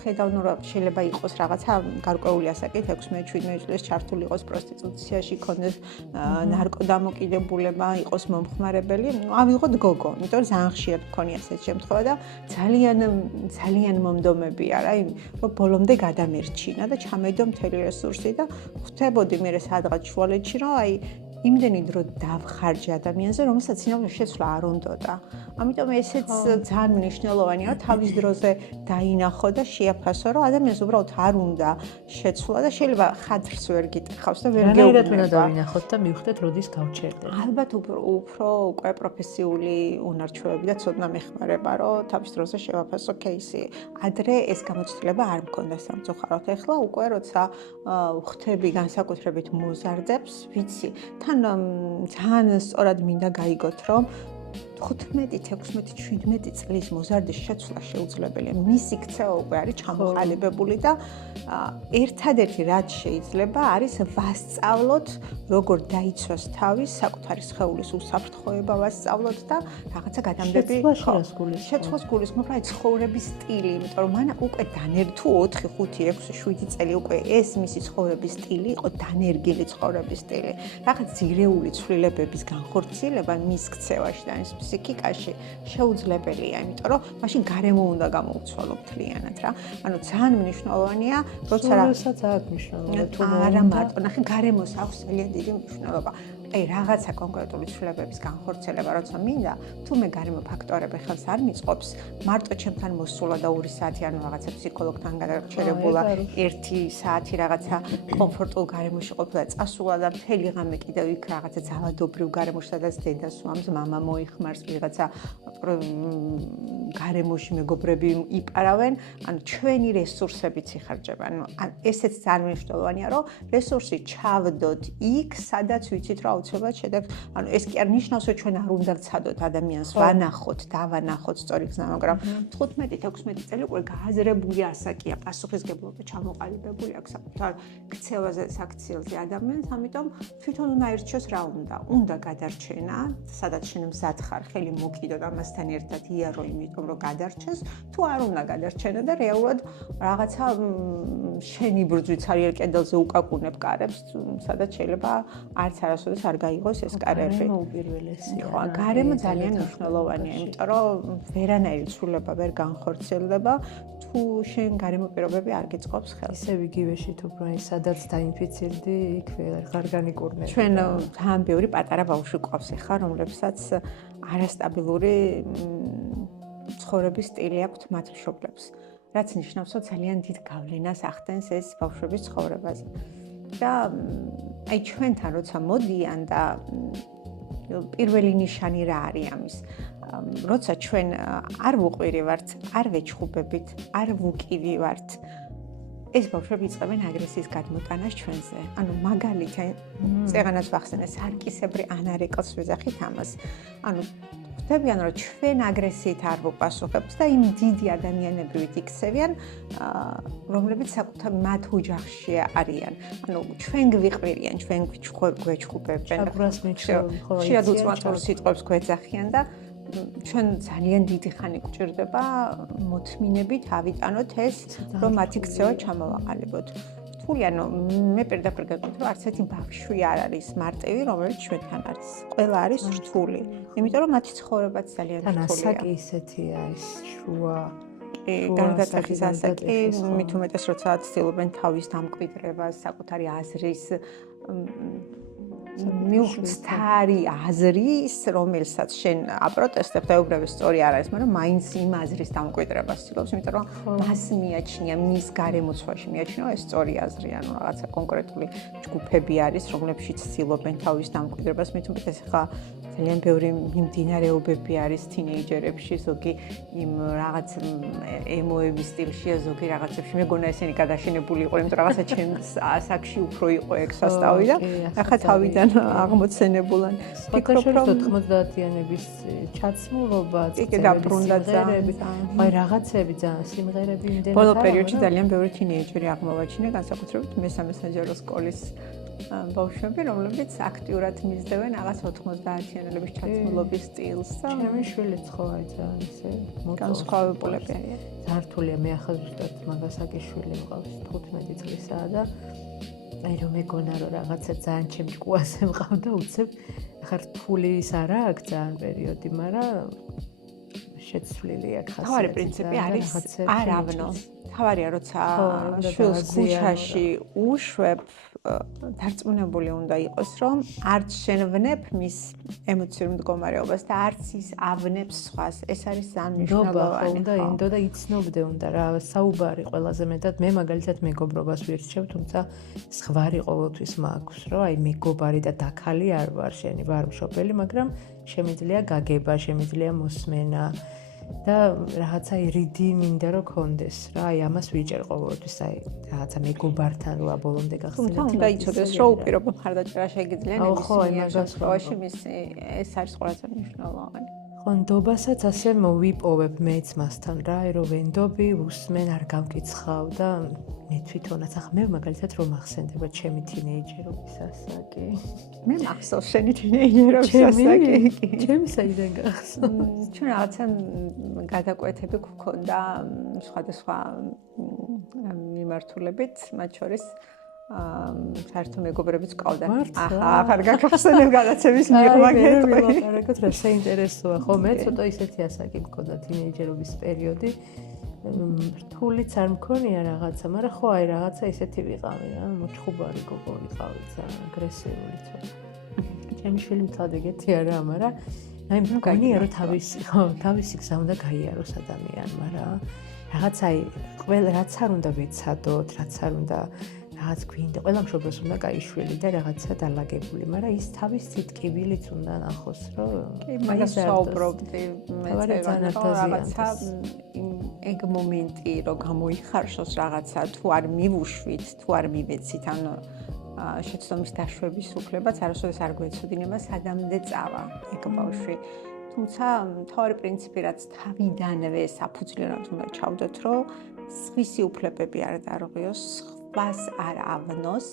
ხედავ რომ შეიძლება იყოს რაღაცა გარკვეული ასაკით 16-17 წლის ჩართული იყოს პროსტიტუციაში, იქონდეს ნარკოდამოკიდებულება, იყოს მომხმარებელი, ავიღოთ გოგო, იმიტომ რომ ძალიან ხშირად მქონია ასეთი შემთხვევა და ძალიან მომდომებია რა, რომ ბოლომდე გადამერჩინა და ჩამედო მთელი რესურსი და ხვდებოდი მე სადღაც შუალედში რომ აი იმდენი დრო დავხარჯე ადამიანზე, რომელსაც სინამდვილეში შეცვლა არ უნდოდა. ამიტომ ესეც ძალიან მნიშვნელოვანია, რომ თავის დროზე დაინახო და შეაფასო, რომ ადამიანს უბრალოდ არ უნდა შეცვლა და შეიძლება ხადრს ვერ გიტეხავს და ვერ გეუბნება. რანაირად უნდა დავინახოთ და მივხვდეთ, როდის გავჩერდეთ. ალბათ უფრო უკვე პროფესიული უნარჩვევები და ცოდნა მეხმარება, რომ თავის დროზე შევაფასო кейსი. ადრე ეს გამოცდილება არ მქონდა სამწუხაროდ. ეხლა უკვე როცა ხვდები განსაკუთრებით მოზარდებს, ვიცი, თან ძალიან სწორად მინდა გაიგოთ, რომ 15-16-17 წლის მოზარდის შეცვლა შეუძლებელია. მისი ქცევა უკვე არის ჩამოყალიბებული და ერთადერთი რაც შეიძლება არის ვასწავლოთ როგორ დაიცვას თავის საკუთარი სხეულის უსაფრთხოება ვასწავლოთ და რაღაცა გადამდები შეცვლას გულისხმობ რა ცხოვრების სტილი, იმიტომ რომ მან უკვე თუ 4, 5, 6, 7 წელი უკვე ეს მისი ცხოვრების სტილი იყო დანერგილი ცხოვრების სტილი. რაღაც ძირეული ცვლილებების განხორციელება მის ქცევაში და მის ფსიქიკაში შეუძლებელია, იმიტომ რომ მაშინ გარემო უნდა გამოუცვალო მთლიანად რა. ანუ ძალიან მნიშვნელოვანია, როცა რასაც აქვს მნიშვნელობა თუ არა მარტო, ნახე გარემოს აქვს ძალიან დიდი მნიშვნელობა. აი რაღაცა კონკრეტული ცვლილებების განხორციელება როცა მინდა, თუ მე გარემო ფაქტორები ხელს არ მიწყობს, მარტო ჩემთან მოსულა და 2 საათი ანუ რაღაცა ფსიქოლოგთან გადარჩერებულა 1 საათი რაღაცა კომფორტულ გარემოში ყოფილა, წასულა და მთელი ღამე კიდევ იქ რაღაცა ძალადობრივ გარემოში, სადაც დედა სვამს, მამა მოიხმარს, ვიღაცა გარემოში მეგობრები იპარავენ, ანუ ჩვენი რესურსებიც იხარჯება. ანუ ესეც ძალიან მნიშვნელოვანია, რომ რესურსი ჩავდოთ იქ, სადაც ვიცით, რომ აუცილებლად შედეგს, ანუ ეს კი არ ნიშნავს, რომ ჩვენ არ უნდა ვცადოთ ადამიანს, ვანახოთ, დავანახოთ სწორი გზა, მაგრამ 15-16 წელი უკვე გააზრებული ასაკია, პასუხისგებლობა ჩამოყალიბებული აქვს საკუთარ ქცევაზე, საქციელზე ადამიანს, ამიტომ თვითონ უნდა ერჩიოს რა უნდა. უნდა გადარჩენა, სადაც შენ მზად ხარ, ხელი მოკიდო და ამასთან ერთად იარო, იმიტომ რომ გადარჩეს, თუ არ უნდა გადარჩენა და რეალურად რაღაცა შენი ბრძვით არიერ კედელზე უკაკუნებ კარებს, სადაც შეიძლება არც არასოდეს არ გაიღოს ეს კარები. გარემო უპირველესია. ხო, გარემო ძალიან მნიშვნელოვანია, იმიტომ რომ ვერანაირი ცვლილება ვერ განხორციელდება, თუ შენ გარემო პირობები არ გიწყობს ხელს. ისევ იგივეში თუ პროინს სადაც დაინფიცირდი, იქ აღარ განიკურნები. ჩვენ ძალიან ბევრი პატარა ბავშვი ყავს ახლა, რომლებსაც არასტაბილური ცხოვრების სტილი აქვთ მათ მშობლებს. რაც ნიშნავს, რომ ძალიან დიდ გავლენას ახდენს ეს ბავშვების ცხოვრებაზე. და აი ჩვენთან როცა მოდიან და პირველი ნიშანი რა არის ამის? როცა ჩვენ არ ვუყვირი ვართ, არ ვეჩხუბებით, არ ვუკივი ვართ, ეს ბავშვები იწყებენ აგრესიის გადმოტანას ჩვენზე. ანუ მაგალითად, წეღანას ვახსენე, სარკისებრი ანარეკლს ვეძახით ამას. ანუ ხდებიან, რომ ჩვენ აგრესიით არ ვუპასუხებთ და იმ დიდი ადამიანები ვიქცევიან, რომლებიც საკუთარ მათ ოჯახში არიან. ანუ ჩვენ გვიყვირიან, ჩვენ გვეჩხუბებენ. ხშირად უწმატურ სიტყვებს გვეძახიან და ჩვენ ძალიან დიდი ხანი გვჭირდება მოთმინებით ავიტანოთ ეს, რომ მათი ქცევა ჩამოვაყალიბოთ. რთული, ანუ მე პირდაპირ გეტყვით, რომ არც ერთი ბავშვი არ არის მარტივი, რომელიც ჩვენთან არის. ყველა არის რთული, იმიტომ რომ მათი ცხოვრებაც ძალიან რთულია. ასაკი ისეთია, ის შუა გარდატეხის ასაკი, მით უმეტეს როცა ცდილობენ თავის დამკვიდრებას, საკუთარი აზრის მიუხსნარი აზრის, რომელსაც შენ აპროტესტებ და ეუბნები სწორი არ არის, მაგრამ მაინც იმ აზრის დამკვიდრებას ცდილობს, იმიტომ რომ მას მიაჩნია, მის გარემოცვაში მიაჩნია ეს სწორი აზრი, ანუ რაღაცა კონკრეტული ჯგუფები არის, რომლებშიც ცდილობენ თავის დამკვიდრებას, მით უმეტეს ახლა ძალიან ბევრი მიმდინარეობები არის თინეიჯერებში, ზოგი იმ რაღაც ემოების სტილშია, ზოგი რაღაცებში მეგონა ესენი გადაშენებული იყო, იმიტომ რაღაცა ჩემს ასაკში უფრო იყო ეგ სასწავლი და ახლა თავიდან აღმოცენებულან. ფიქრობ რომ 90-იანების ჩაცმულობა, სიმღერები, აი რაღაცები ძალიან სიმღერები იმდენად ბოლო პერიოდში ძალიან ბევრი თინეიჯერი აღმოვაჩინე, განსაკუთრებით მესამე საჯარო სკოლის ბავშვები, რომლებიც აქტიურად მისდევენ რაღაც 90-იანების ჩაცმულობის სტილს. ჩემი შვილიც ხო არის ძალიან ისე განსხვავებულები არიან. ზართულია, მე ახლა ზუსტად მაგასაკის შვილი მყავს 15 წლისაა და აი რომ მეგონა რომ რაღაცა ძალიან ჩემი ყუაზე მყავდა უცებ ახლა რთული ის არა აქ ძალიან პერიოდი, მაგრამ შეცვლილი აქ ხასიათი. თავარი პრინციპი არის არავნო. თავარია როცა შვილს ქუჩაში უშვებ, დარწმუნებული უნდა იყოს, რომ არც შენ ვნებ მის ემოციურ მდგომარეობას და არც ის ავნებს სხვას. ეს არის ძალიან მნიშვნელოვანი. უნდა ინდო და იცნობდე უნდა რა საუბარი ყველაზე მეტად მე მაგალითად მეგობრობას ვირჩევ, თუმცა სხვარი ყოველთვის მაქვს, რომ აი მეგობარი და დაქალი არ ვარ, შენი ვარ მშობელი, მაგრამ შემიძლია გაგება, შემიძლია მოსმენა. და რაღაცა ირიდი მინდა რომ კონდეს რა, აი ამას ვიჭერ ყოველთვის, აი რაღაცა მეგობართან რა ბოლომდე გახსნათ. თუმცა უნდა იცოდეს, რომ უპირობო მხარდაჭერა შეგიძლია ნებისმიერ შემთხვევაში, ეს არის ყველაზე მნიშვნელოვანი. ხონდობასაც ასე მოვიპოვებ მეც მასთან რა, რომ ვენდობი, უსმენ, არ გამკიცხავ და მე თვითონაც ახლა მე მაგალითად რომ ახსენდება ჩემი თინეიჯერობის ასაკი. მე მახსოვს შენი თინეიჯერობის ასაკი. ჩემი საიდან გახსოვს? ჩვენ რაღაცა გადაკვეთები გვქონდა სხვადასხვა მიმართულებით, მათ შორის საერთო მეგობრებიც ყავდათ. ახლა აღარ გაგახსენებ გადაცემის მიღმა კეთილი. კარგად რა საინტერესოა ხო მე ცოტა ისეთი ასაკი მქონდა თინეიჯერობის პერიოდი. რთულიც არ მქონია რაღაცა, მაგრამ ხო აი რაღაცა ისეთი ვიყავი რა, მოჩხუბარი გოგო ვიყავი, აგრესიული ცოტა. ჩემი შვილი მთლად ეგეთი არაა, მაგრამ აი მგონია რომ თავისი გზა უნდა გაიაროს ადამიანმა რა. რაღაც აი ყველა რაც არ უნდა ვიცადოთ, რაც არ უნდა რაღაც გვინდა, ყველა მშობელს უნდა კაი შვილი და რაღაცა დალაგებული, მაგრამ ის თავის სიტკივილიც უნდა ნახოს, რომ კი, მაგას საუბრობდი მე რაღაცა ეგ მომენტი რომ გამოიხარშოს რაღაცა თუ არ მივუშვით, თუ არ მივეცით, ანუ შეცდომის დაშვების უფლებაც არასოდეს არ გვეცოდინება სადამდე წავა ეგ ბავშვი. თუმცა თავი პრინციპი რაც თავიდანვე საფუძვლიანად უნდა ჩავდოთ, რომ სხვისი უფლებები არ დარღვიოს, ხვას არ ავნოს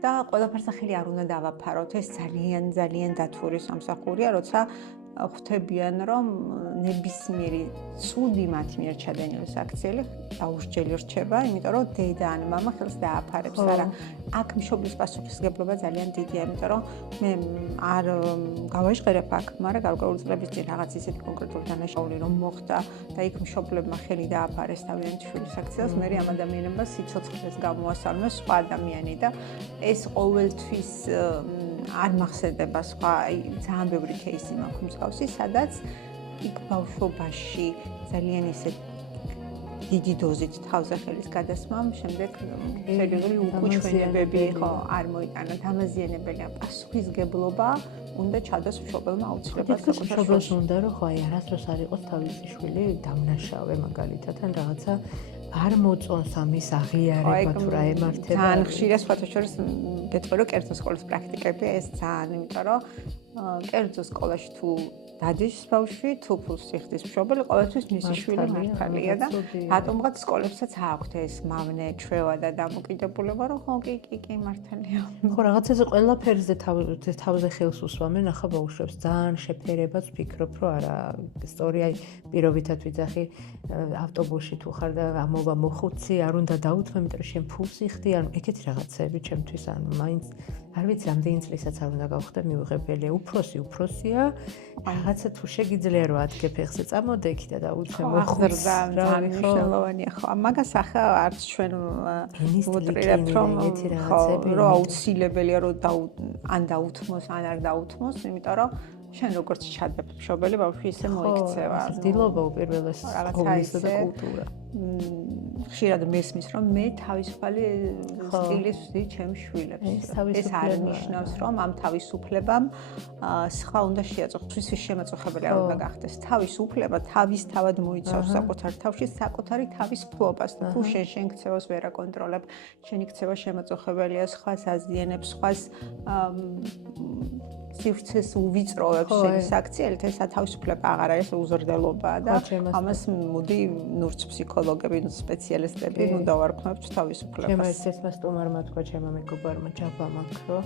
და ყველაფერს ახალი არ უნდა დავაფაროთ. ეს ძალიან დათური სამსახურია, როცა ხვდებიან, რომ ნებისმიერი ცუდი მათ მიერ ჩადენილი საქციელი დაუსჯელი რჩება, იმიტომ რომ დედა ან მამა ხელს დააფარებს. არა, აქ მშობლის პასუხისმგებლობა ძალიან დიდია, იმიტომ რომ მე არ გავაჟღერებ აქ, მაგრამ გარკვეული წლების წინ რაღაც ისეთი კონკრეტული დანაშაული რომ მოხდა და იქ მშობლებმა ხელი დააფარეს თავიანთი შვილის საქციელს, მე ამ ადამიანებმა სიცოცხლეს გამოასალმეს სხვა ადამიანი და ეს ყოველთვის არ მახსენდება სხვა ძალიან ბევრი кейსი მაქვს მსგავსი, სადაც იქ ბავშვობაში ძალიან ისე დიდი დოზით თავზე ხელის გადასმამ, შემდეგ სერიოზული უკუჩვენებები ხო არ მოიტანა, დამაზიანებელია პასუხისგებლობა უნდა ჩადოს მშობელმა აუცილებლად მშობელს უნდა რომ ხო აი არასდროს არ იყოს თავისი შვილი დამნაშავე მაგალითად ან რაღაცა არ მოწონს ამის აღიარება თუ რა ემართება. ძალიან ხშირად სხვათა შორის გეტყვი რომ კერძო სკოლის პრაქტიკები ეს ძალიან, იმიტომ რომ კერძო სკოლაში თუ დადის ბავშვი, თუ ფულს იხდის მშობელი, ყოველთვის მისი შვილი მართალია და რატომღაც სკოლებსაც აქვთ ეს მავნე ჩვევა და დამოკიდებულება, რომ ხო კი მართალია. ხო რაღაცაზე ყველაფერზე თავზე ხელს უსვამენ ახლა ბავშვებს. ძალიან შეფერებაც ვფიქრობ, რომ არა სწორი აი პირობითად ვიძახი ავტობუსში თუ ხარ და ამოვა მოხუცი, არ უნდა დაუთმო, იმიტომ რომ შენ ფულს იხდი, ანუ ეგეთი რაღაცები ჩემთვის ანუ მაინც არ ვიცი რამდენი წლისაც არ უნდა გავხდე მიუღებელია. უფროსია. რაღაცა თუ შეგიძლია რომ ადგე ფეხზე წამოდე იქ და დაუთმო მოხუცს. ძალიან მნიშვნელოვანია ხო. მაგას ახლა არც ჩვენ ვუტრირებთ რომ აუცილებელია რომ ან დაუთმოს, ან არ დაუთმოს, იმიტომ რომ შენ როგორც ჩადებ მშობელი ბავშვი ისე მოიქცევა. ცდილობა უპირველეს სკოლისა და კულტურა. ხშირად მესმის რომ მე თავისუფალი სტილის ვზდი ჩემს შვილებს. ეს არ ნიშნავს რომ ამ თავისუფლებამ სხვა უნდა შეაწუხოს, ღვთის შემაწუხებელი არ უნდა გახდეს. თავისუფლება თავისთავად მოიცავს საკუთარ თავში საკუთარი თავისფლობას. თუ შენ ქცევას ვერ აკონტროლებ, შენი ქცევა შემაწუხებელია, სხვას აზიანებს, სხვას სივრცეს უვიწროვებს შენი საქციელით, ეს თავისუფლება აღარ არის, უზრდელობაა და ამას მოდი ნურც ფსიქოლოგები, სპეციალისტები ნუ დავარქმევთ თავისუფლებას. ჩემმა ერთ-ერთმა სტუმარმა თქვა, ჩემმა მეგობარმა ჯაბა მაქვს, რომ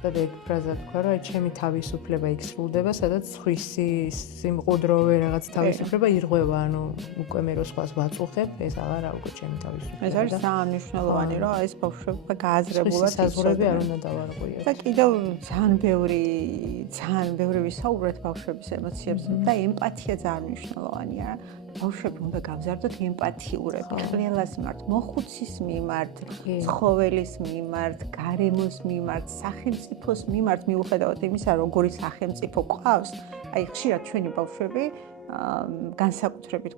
და ეგ ფრაზა თქვა, რომ აი ჩემი თავისუფლება იქ სრულდება, სადაც სხვისი სიმყუდროვე რაღაც თავისუფლება ირღვევა, ანუ უკვე მე რო სხვას ვაწუხებ, ეს აღარა უკვე ჩემი თავისუფლება. ეს არის ძალიან მნიშვნელოვანი, რომ ეს ბავშვებმა გააზრებულად საზღვრები არ უნდა დავარღვიოთ. და კიდევ ძალიან ბევრი ვისაუბრეთ ბავშვების ემოციებზე და ემპათია ძალიან მნიშვნელოვანია. ბავშვები უნდა გავზარდოთ ემპათიურები, ყველას მიმართ, მოხუცის მიმართ, ცხოველის მიმართ, გარემოს მიმართ, სახელმწიფოს მიმართ, მიუხედავად იმისა, როგორი სახელმწიფო ყავს, აი ხშირად ჩვენი ბავშვები განსაკუთრებით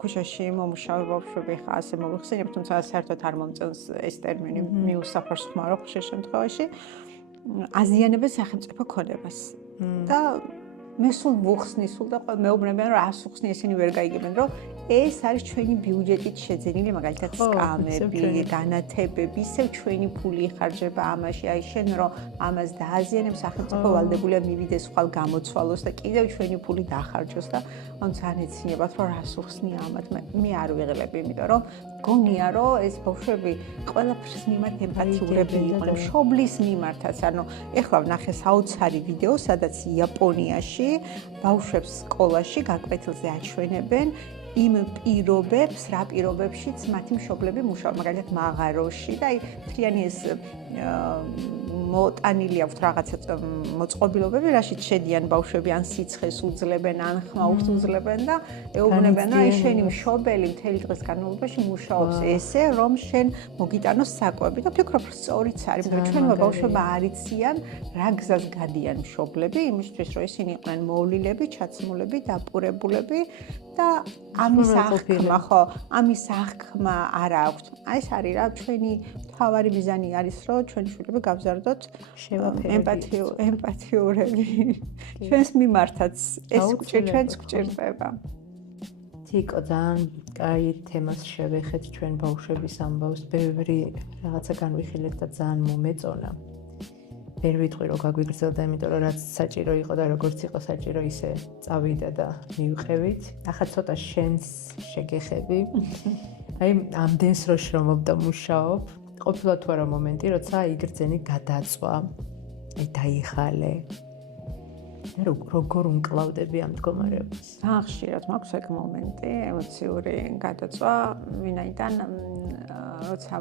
ქუჩაში მომუშავე ბავშვები ხა ასე მოვიხსენებ, თუმცა საერთოდ არ მომწონს ეს ტერმინი მიუსაფარს ხმარო ხშირ შემთხვევაში აზიანებენ სახელმწიფო ქონებას და მე სულ ვუხსნი სულ და მეუბნებიან რომ რას უხსნი ესენი ვერ გაიგებენ რომ ეს არის ჩვენი ბიუჯეტით შეძენილი მაგალითად სკამები, განათებები, ისევ ჩვენი ფული იხარჯება ამაში. აი შენ რომ ამას დააზიანებ სახელმწიფო ვალდებულია მივიდეს ხვალ გამოცვალოს და კიდევ ჩვენი ფული დახარჯოს და ან ძალიან ეცინებათ რომ რას უხსნი ამათ. მე არ ვიღლები, იმიტომ რომ გონია რომ ეს ბავშვები ყველაფრის მიმართ ემპათიურები იყვნენ, მშობლის მიმართაც. ანუ ეხლა ვნახე საოცარი ვიდეო, სადაც იაპონიაში ბავშვებს სკოლაში გაკვეთილზე აჩვენებენ იმ პირობებს, რა პირობებშიც მათი მშობლები მუშაობენ, მაგალითად მაღაროში და აი მთლიანი ეს მოტანილი აქვს რაღაცა მოწყობილობები, რაშიც შედიან ბავშვები ან სიცხეს უძლებენ, ან ხმაურს უძლებენ და ეუბნებიან, რომ აი შენი მშობელი მთელი დღის განმავლობაში მუშაობს ესე, რომ შენ მოგიტანოს საკვები და ფიქრობ, რომ სწორიც არის, მაგრამ ჩვენმა ბავშვებმა არ იციან, რა გზას გადიან მშობლები, იმისთვის, რომ ისინი იყვნენ მოვლილები, ჩაცმულები, დაპურებულები და ამის აღქმა, ხო, ამის აღქმა არ აქვს. აი ეს არის რა, ჩვენი თავარი მიზანი არის, რომ ჩვენი შვილები გავზარდოთ ემპათიურები. ჩვენს მიმართაც ეს ჩვენს გვჭირდება. თიკო ძალიან კაი თემას შევეხეთ ჩვენ ბავშვების ამბავს. ბევრი რაღაცა განვიხილეთ და ძალიან მომეწონა. ვერ ვიტყვი რომ გაგვიგრძელდა, იმიტომ რომ რაც საჭირო იყო და როგორც იყო საჭირო, ისე წავიდა და მივყევით. ახლა ცოტა შენს შეგეხები. აი ამდენს რო შრომობ და მუშაობ, ყოფილა თუ არა მომენტი, როცა იგრძენი გადაწვა, აი დაიხალე. როგორ უმკლავდები ამ მდგომარეობას? ძალიან ხშირად მაქვს ეგ მომენტი, ემოციური გადაწვა, ვინაიდან როცა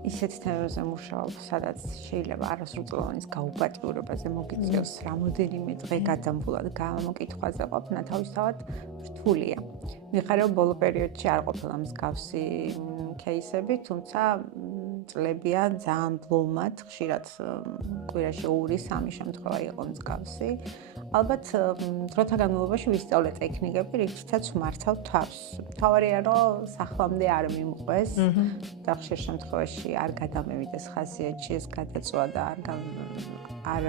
ისეთ თემებზე მუშაობ, სადაც შეიძლება არასრულწლოვანის გაუპატიურებაზე მოგიწევს რამოდენიმე დღე გადამბულად გამოკითხვაზე ყოფნა თავისთავად რთულია. მიხარებ ბოლო პერიოდში არ ყოფილა მსგავსი кейსები, თუმცა წლებია ძალიან ბლომად, ხშირად კვირაში 2-3 შემთხვევა იყო მსგავსი. ალბათ დროთა განმავლობაში ვისწავლე ტექნიკები, რითაც ვმართავ თავს. თავარია რომ სახლამდე არ მიმყვეს და ხშირ შემთხვევაში არ გადამევიდეს ხასიათში ეს გადაწვა და არ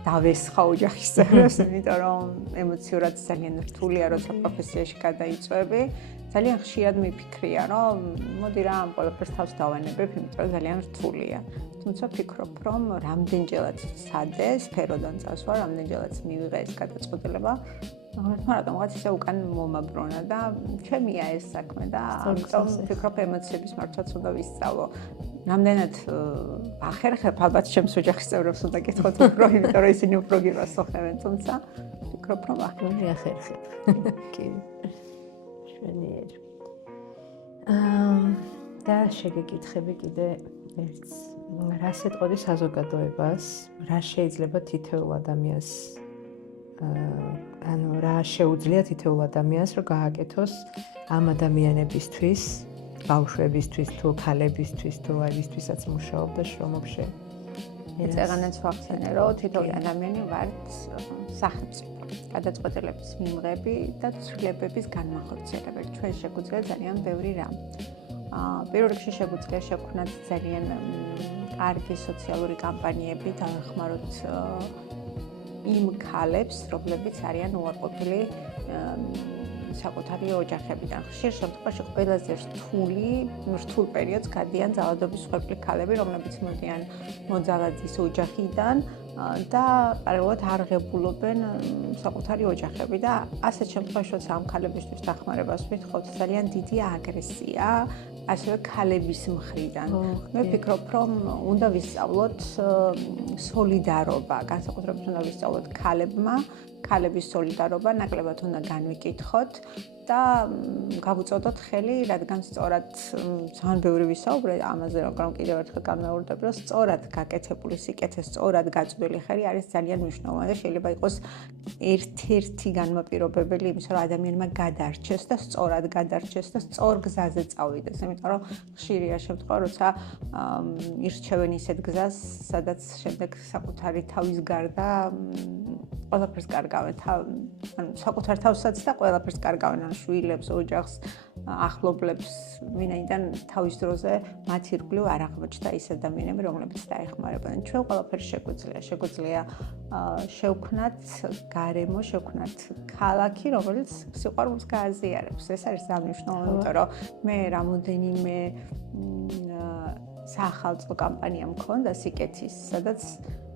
დავესხა ოჯახის წევრებს, იმიტომ რომ ემოციურად ძალიან რთულია, როცა პროფესიაში გადაიწვევი. ძალიან ხშირად მიფიქრია, რომ მოდი რა ამ ყველაფერს თავს დავანებებ, იმიტომ რომ ძალიან რთულია. თუმცა ფიქრობ, რომ რამდენჯერაც სცადე სფეროდან წასვლა, რამდენჯერაც მივიღე ეს გადაწყვეტილება, მაგრამ რატომღაც ისე უკან მომაბრუნა და ჩემია ეს საქმე და ამიტომ ფიქრობ ემოციების მართვაც უნდა ვისწავლო. რამდენად ახერხებ, ალბათ ჩემს ოჯახის წევრებს უნდა გითხოთ უფრო, იმიტომ რომ ისინი უფრო გიპასუხებენ, თუმცა ფიქრობ, რომ ახერხებ. კი. შვენიერი. და შეგეკითხები კიდე ერთს. რას ეტყოდი საზოგადოებას? რა შეიძლება თითოეულ ადამიანს ანუ რა შეუძლია თითოეულ ადამიანს რომ გააკეთოს ამ ადამიანებისთვის, ბავშვებისთვის თუ ქალებისთვის თუ აივისთვისაც მუშაობ და შრომობ შენ. ეცეღანაც ვახსენე, რომ თითოეული ადამიანი ვართ სახელმწიფო გადაწყვეტილების მიმღები და ცვლილებების განმახორციელებელი. ჩვენ შეგვიძლია ძალიან ბევრი რამ. პირველ რიგში შეგვიძლია შევქმნათ ძალიან კარგი სოციალური კამპანიები, დავეხმაროთ იმ ქალებს, რომლებიც არიან უარყოფილი საკუთარი ოჯახებიდან. ხშირ შემთხვევაში ყველაზე რთულ პერიოდს გადიან ძალადობის მსხვერპლი ქალები, რომლებიც მოდიან მოძალადის ოჯახიდან და პარალელურად არ ღებულობენ საკუთარი ოჯახები და ასეთ შემთხვევაში, როცა ამ ქალებისთვის დახმარებას ვითხოვთ, ძალიან დიდი აგრესია ასევე ქალების მხრიდან. მე ვფიქრობ, რომ უნდა ვისწავლოთ სოლიდარობა, განსაკუთრებით უნდა ვისწავლოთ ქალებმა, ქალების სოლიდარობა ნაკლებად უნდა განვიკითხოთ და გავუწოდოთ ხელი, რადგან სწორად ძალიან ბევრი ვისაუბრე ამაზე, რომ კიდევ ერთხელ განმეორდები, რომ სწორად გაკეთებული სიკეთე, სწორად გაწვდილი ხელი არის ძალიან მნიშვნელოვანი და შეიძლება იყოს ერთ-ერთი განმაპირობებელი იმისა, რომ ადამიანმა გადარჩეს და სწორად გადარჩეს და სწორ გზაზე წავიდეს. იმიტომ რომ ხშირია შემთხვევა, როცა ირჩევენ ისეთ გზას, სადაც შემდეგ საკუთარი თავის გარდა ყველაფერს კარგავენ, საკუთარ თავსაც და ყველაფერს კარგავენ, ან შვილებს, ოჯახს, ახლობლებს, ვინაიდან თავის დროზე მათ ირგვლივ არ აღმოჩნდა ის ადამიანები, რომლებიც დაეხმარებოდნენ. ჩვენ ყველაფერი შეგვიძლია შევქმნათ გარემო, შევქმნათ ქალაქი, რომელიც სიყვარულს გააზიარებს. ეს არის სამნიშნულო, იმიტომ რომ მე რამოდენიმე საახალწლო კამპანია მქონდა სიკეთის, სადაც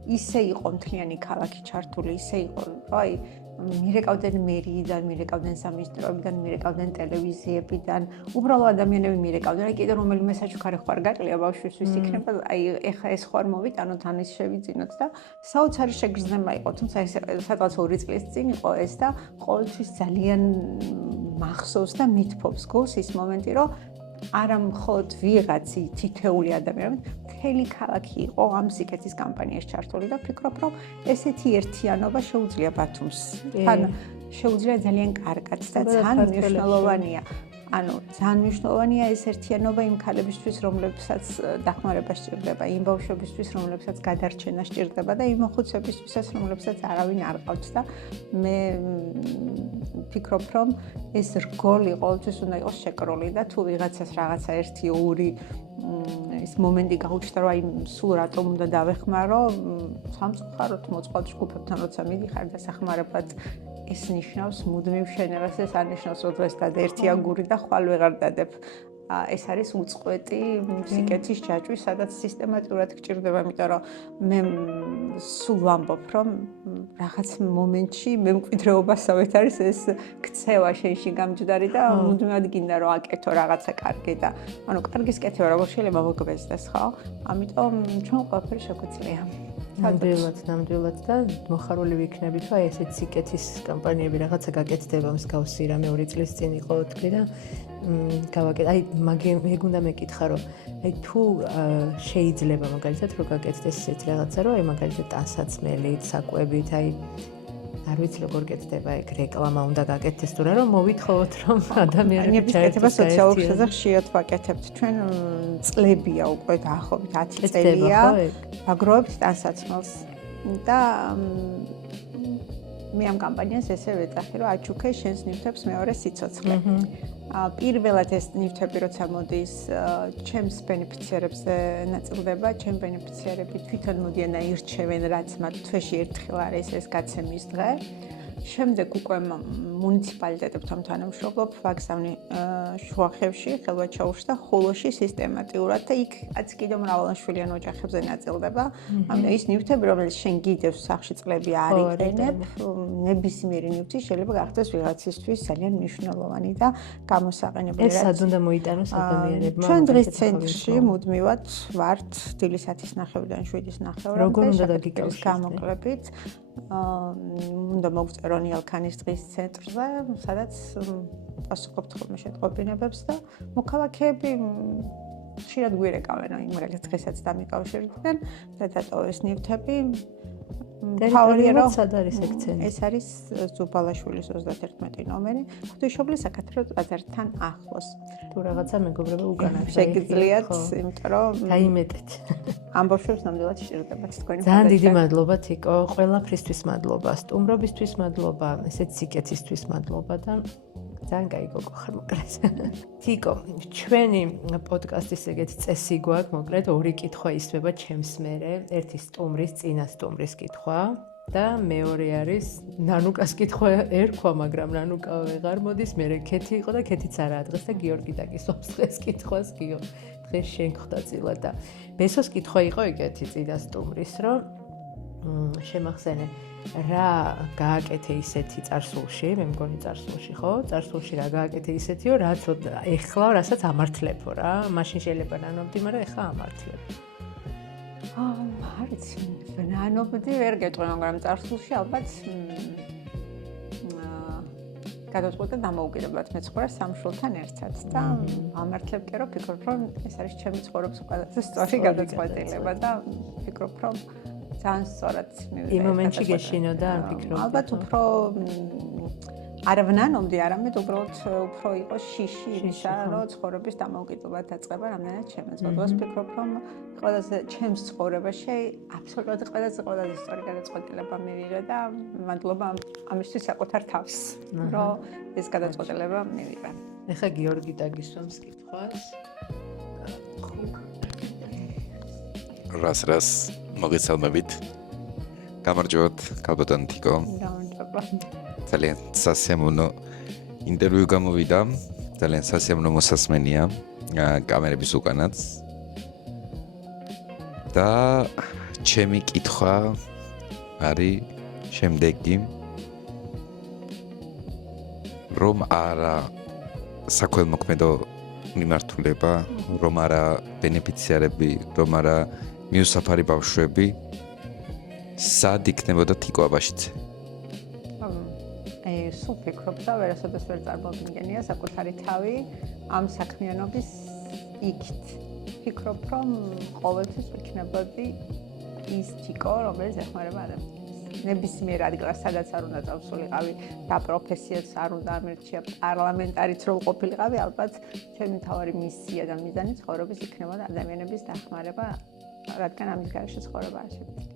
ისე იყო მთლიანი ქალაქი ჩართული, ისე იყო, რომ მირეკავდნენ მერიიდან, მირეკავდნენ სამინისტროებიდან, მირეკავდნენ ტელევიზიებიდან, უბრალო ადამიანები მირეკავდნენ, კიდე რომელიმე საჩუქარი ხوار გაკლია ბავშვისთვის იქნება, ეხა ეს ხوار მოვიტანოთ, ან ის შევიძინოთ და საოცარი შეგრძნება იყო, თუმცა ეს სადღაც 2 წლის წინ იყო ეს და ყოველთვის ძალიან მახსოვს და მithფობს გულს ის მომენტი, რომ არა მხოლოდ ვიღაცი თითეული ადამიანი, მთელი ქალაქი იყო ამ სიკეთის კამპანიაში ჩართული და ვფიქრობ, რომ ესეთი ერთიანობა შეუძლია ბათუმს. თან შეუძლია ძალიან კარგად და ძალიან მნიშვნელოვანია. ანუ ძალიან მნიშვნელოვანია ეს ერთიანობა იმ ქალებისთვის, რომლებსაც დახმარება სჭირდება, იმ ბავშვებისთვის, რომლებსაც გადარჩენა სჭირდება და იმ მოხუცებისთვისაც, რომლებსაც არავინ არ ყავთ და მე ვფიქრობ, რომ ეს რგოლი ყოველთვის უნდა იყოს შეკრული და თუ ვიღაცას რაღაცა 1-2 ის მომენტი გაუჩნდა, რომ აი სულ რატომ უნდა დავეხმარო, სამწუხაროდ მოწყობილ ჯგუფებთან როცა მიდიხარ და სახმარებად ეს ნიშნავს მუდმივ შენებას, ეს არნიშნავს, რომ დღეს დადერთი აგური და ხვალ ვეღარ დადებ. ეს არის უწყვეტი სიკეთის ჯაჭვი, სადაც სისტემატურად გჭირდება, იმიტომ რომ მე სულ ვამბობ, რომ რაღაც მომენტში მე მკვიდრეობასავით არის ეს ქცევა შენში გამჯდარი და მუდმივად გინდა რომ აკეთო რაღაცა კარგი და ანუ კარგის კეთება როგორ შეიძლება მოგგვეზდეს, ხო? ამიტომ ჩვენ ყველაფერი შეგვიძლია. ნამდვილად და მოხარული ვიქნებით, რომ ესეთ სიკეთის კამპანიები რაღაცა გაკეთდება მსგავსი რამე 2 წლის წინ იყო თქვი და გავაკეთე. აი მე გუნდა მეკითხა, რომ აი თუ შეიძლება მაგალითად რომ გაკეთდეს ესეთ რაღაცა, რომ აი მაგალითად ტანსაცმელით, საკვებით, აი არ ვიცი როგორ კეთდება ეგ რეკლამა უნდა გაკეთდეს თუ რა, რომ მოვითხოვოთ რომ ადამიანები ჩაერთოს სოციალურ ხაზზე ხშირად ვაკეთებთ. ჩვენ წლებია უკვე დაახლოებით 10 წელია ვაგროვებთ ტანსაცმელს და მე ამ კამპანიას ესე ვეძახი, რომ აჩუქე შენს ნივთებს მეორე სიცოცხლე. პირველად ეს ნივთები როცა მოდის, ჩემს ბენეფიციარებზე ნაწილდება, ჩემ ბენეფიციარები თვითონ მოდიან და ირჩევენ, რაც მათ თვეში ერთხელ არის ეს გაცემის დღე. შემდეგ უკვე მუნიციპალიტეტებთან თანამშრომლობ, ვაგზავნი შუახევში, ხელვაჩაურში და ხულოში სისტემატურად და იქაც კიდევ მრავალმშვიდიან ოჯახებზე ნაწილდება. ამიტომ ის ნივთები, რომელიც შენ გიდევს სახში წლები არ იყენებ, ნებისმიერი ნივთი შეიძლება გახდეს ვიღაცისთვის ძალიან მნიშვნელოვანი და გამოსაყენებელი. ეს სად უნდა მოიტანოს ადამიანებმა? ჩვენ დღის ცენტრში მუდმივად ვართ დილის 10:30-დან 7:30-მდე. როგორ უნდა დაგიკავშირდეს? გამოკლებით უნდა მოგწერონი ალქანის დღის ცენტრზე, სადაც პასუხობთ ხოლმე შეტყობინებებს და მოქალაქეები ხშირად გვირეკავენ, აი მაგალითად დღესაც დამიკავშირდნენ და დატოვეს ნივთები. ტერიტორიულად სად არის ეგ ცენტრი? ეს არის ზუბალაშვილის 31 ნომერი, ღვთისმშობლის საკათედრო ტაძართან ახლოს. თუ რაღაცა მეგობრებო უკანა შეგიძლიათ, იმიტომ რომ დაიმეტეთ. ამ ბავშვებს ნამდვილად სჭირდებათ თქვენი ძალიან დიდი მადლობა თიკო, ყველაფრისთვის მადლობა, სტუმრობისთვის მადლობა, ესეც სიკეთისთვის მადლობა და ძალიან კაი გოგო ხარ მოკლედ. თიკო, ჩვენი პოდკასტის ეგეთ წესი გვაქვს, მოკლედ 2 კითხვა ისვება ჩემს მერე, ერთი სტუმრის, წინა სტუმრის კითხვა და მეორე არის ნანუკას კითხვა ერქვა, მაგრამ ნანუკა ვეღარ მოდის, მერე ქეთი იყო და ქეთიც არაა დღეს და გიორგი დაკისვავს დღეს კითხვას, გიო. დღეს შენ ხვდა წილად და ბესოს კითხვა იყო ეგეთი წინა სტუმრის, რომ შემახსენე რა გააკეთე ისეთი წარსულში, მე მგონი წარსულში, ხო? წარსულში რა გააკეთე ისეთიო, რაც ეხლა რასაც ამართლებო რა. მაშინ შეიძლება ნანობდი, მაგრამ ეხლა ამართლებ. არ ვიცი, ნანობდი ვერ გეტყვი, მაგრამ წარსულში ალბათ გადავწყვეტე დამოუკიდებლად მეცხოვრე სამშვილთან ერთად და ამართლებ კი რომ ვფიქრობ, რომ ეს არის ჩემი ცხოვრების ყველაზე სწორი გადაწყვეტილება და ვფიქრობ, რომ ძალიან სწორად მივიღე. იმ მომენტში გეშინოდა ან ფიქრობ? ალბათ უფრო არ ვნანობდი, არამედ უბრალოდ უფრო იყო შიში იმისა, რომ ცხოვრების დამოუკიდებლად დაწყება რამდენად შემეძლო. დღეს ვფიქრობ, რომ ყველაზე ჩემს ცხოვრებაში აბსოლუტურად ყველაზე სწორი გადაწყვეტილება მივიღე და მადლობა ამისთვის საკუთარ თავს, რომ ეს გადაწყვეტილება მივიღე. ეხა გიორგი დაგისვამს კითხვას. რას მოგესალმებით. გამარჯობათ, კალბატონი თიკო. გამარჯობა. ძალიან სასიამოვნო ინტერვიუ გამოვიდა. ძალიან სასიამოვნო მოსასმენია კამერების უკანაც. და ჩემი კითხვა არის შემდეგი. რომ არა საქველმოქმედო მიმართულება, რომ არა ბენეფიციარები, რომ არა მიუსაფარი ბავშვები, სად იქნებოდა თიკო აბაშიძე? სულ ფიქრობ და ვერასოდეს ვერ წარმოვიდგენია საკუთარი თავი ამ საქმიანობის იქით. ფიქრობ, რომ ყოველთვის ვიქნებოდი ის თიკო, რომელიც ეხმარება ადამიანს. ნებისმიერ ადგილას, სადაც არ უნდა წავსულიყავი და პროფესიაც არ უნდა ამერჩია, პარლამენტარიც რო ყოფილიყავი, ალბათ ჩემი მთავარი მისია და მიზანი ცხოვრების იქნებოდა ადამიანების დახმარება, რადგან ამის გარეშე ცხოვრება არ შეგვიძლია.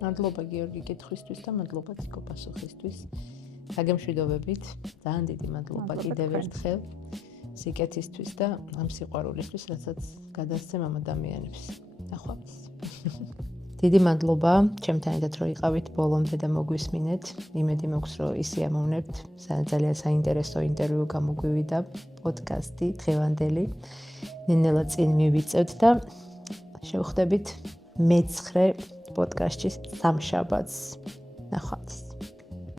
მადლობა გიორგი კითხვისთვის და მადლობა თიკო პასუხისთვის. საგემშვიდობებით, ძალიან დიდი მადლობა კიდევ ერთხელ სიკეთისთვის და ამ სიყვარულისთვის, რასაც გადასცემ ამ ადამიანებს. ნახვამდის. დიდი მადლობა ჩემთან ერთად რომ იყავით ბოლომდე და მოგვისმინეთ. იმედი მაქვს რომ ისიამოვნებთ. ძალიან საინტერესო ინტერვიუ გამოგვივიდა პოდკასტი დღევანდელი. ნელ-ნელა წინ მივიწევთ და შევხვდებით მე-9 პოდკასტში სამშაბათს.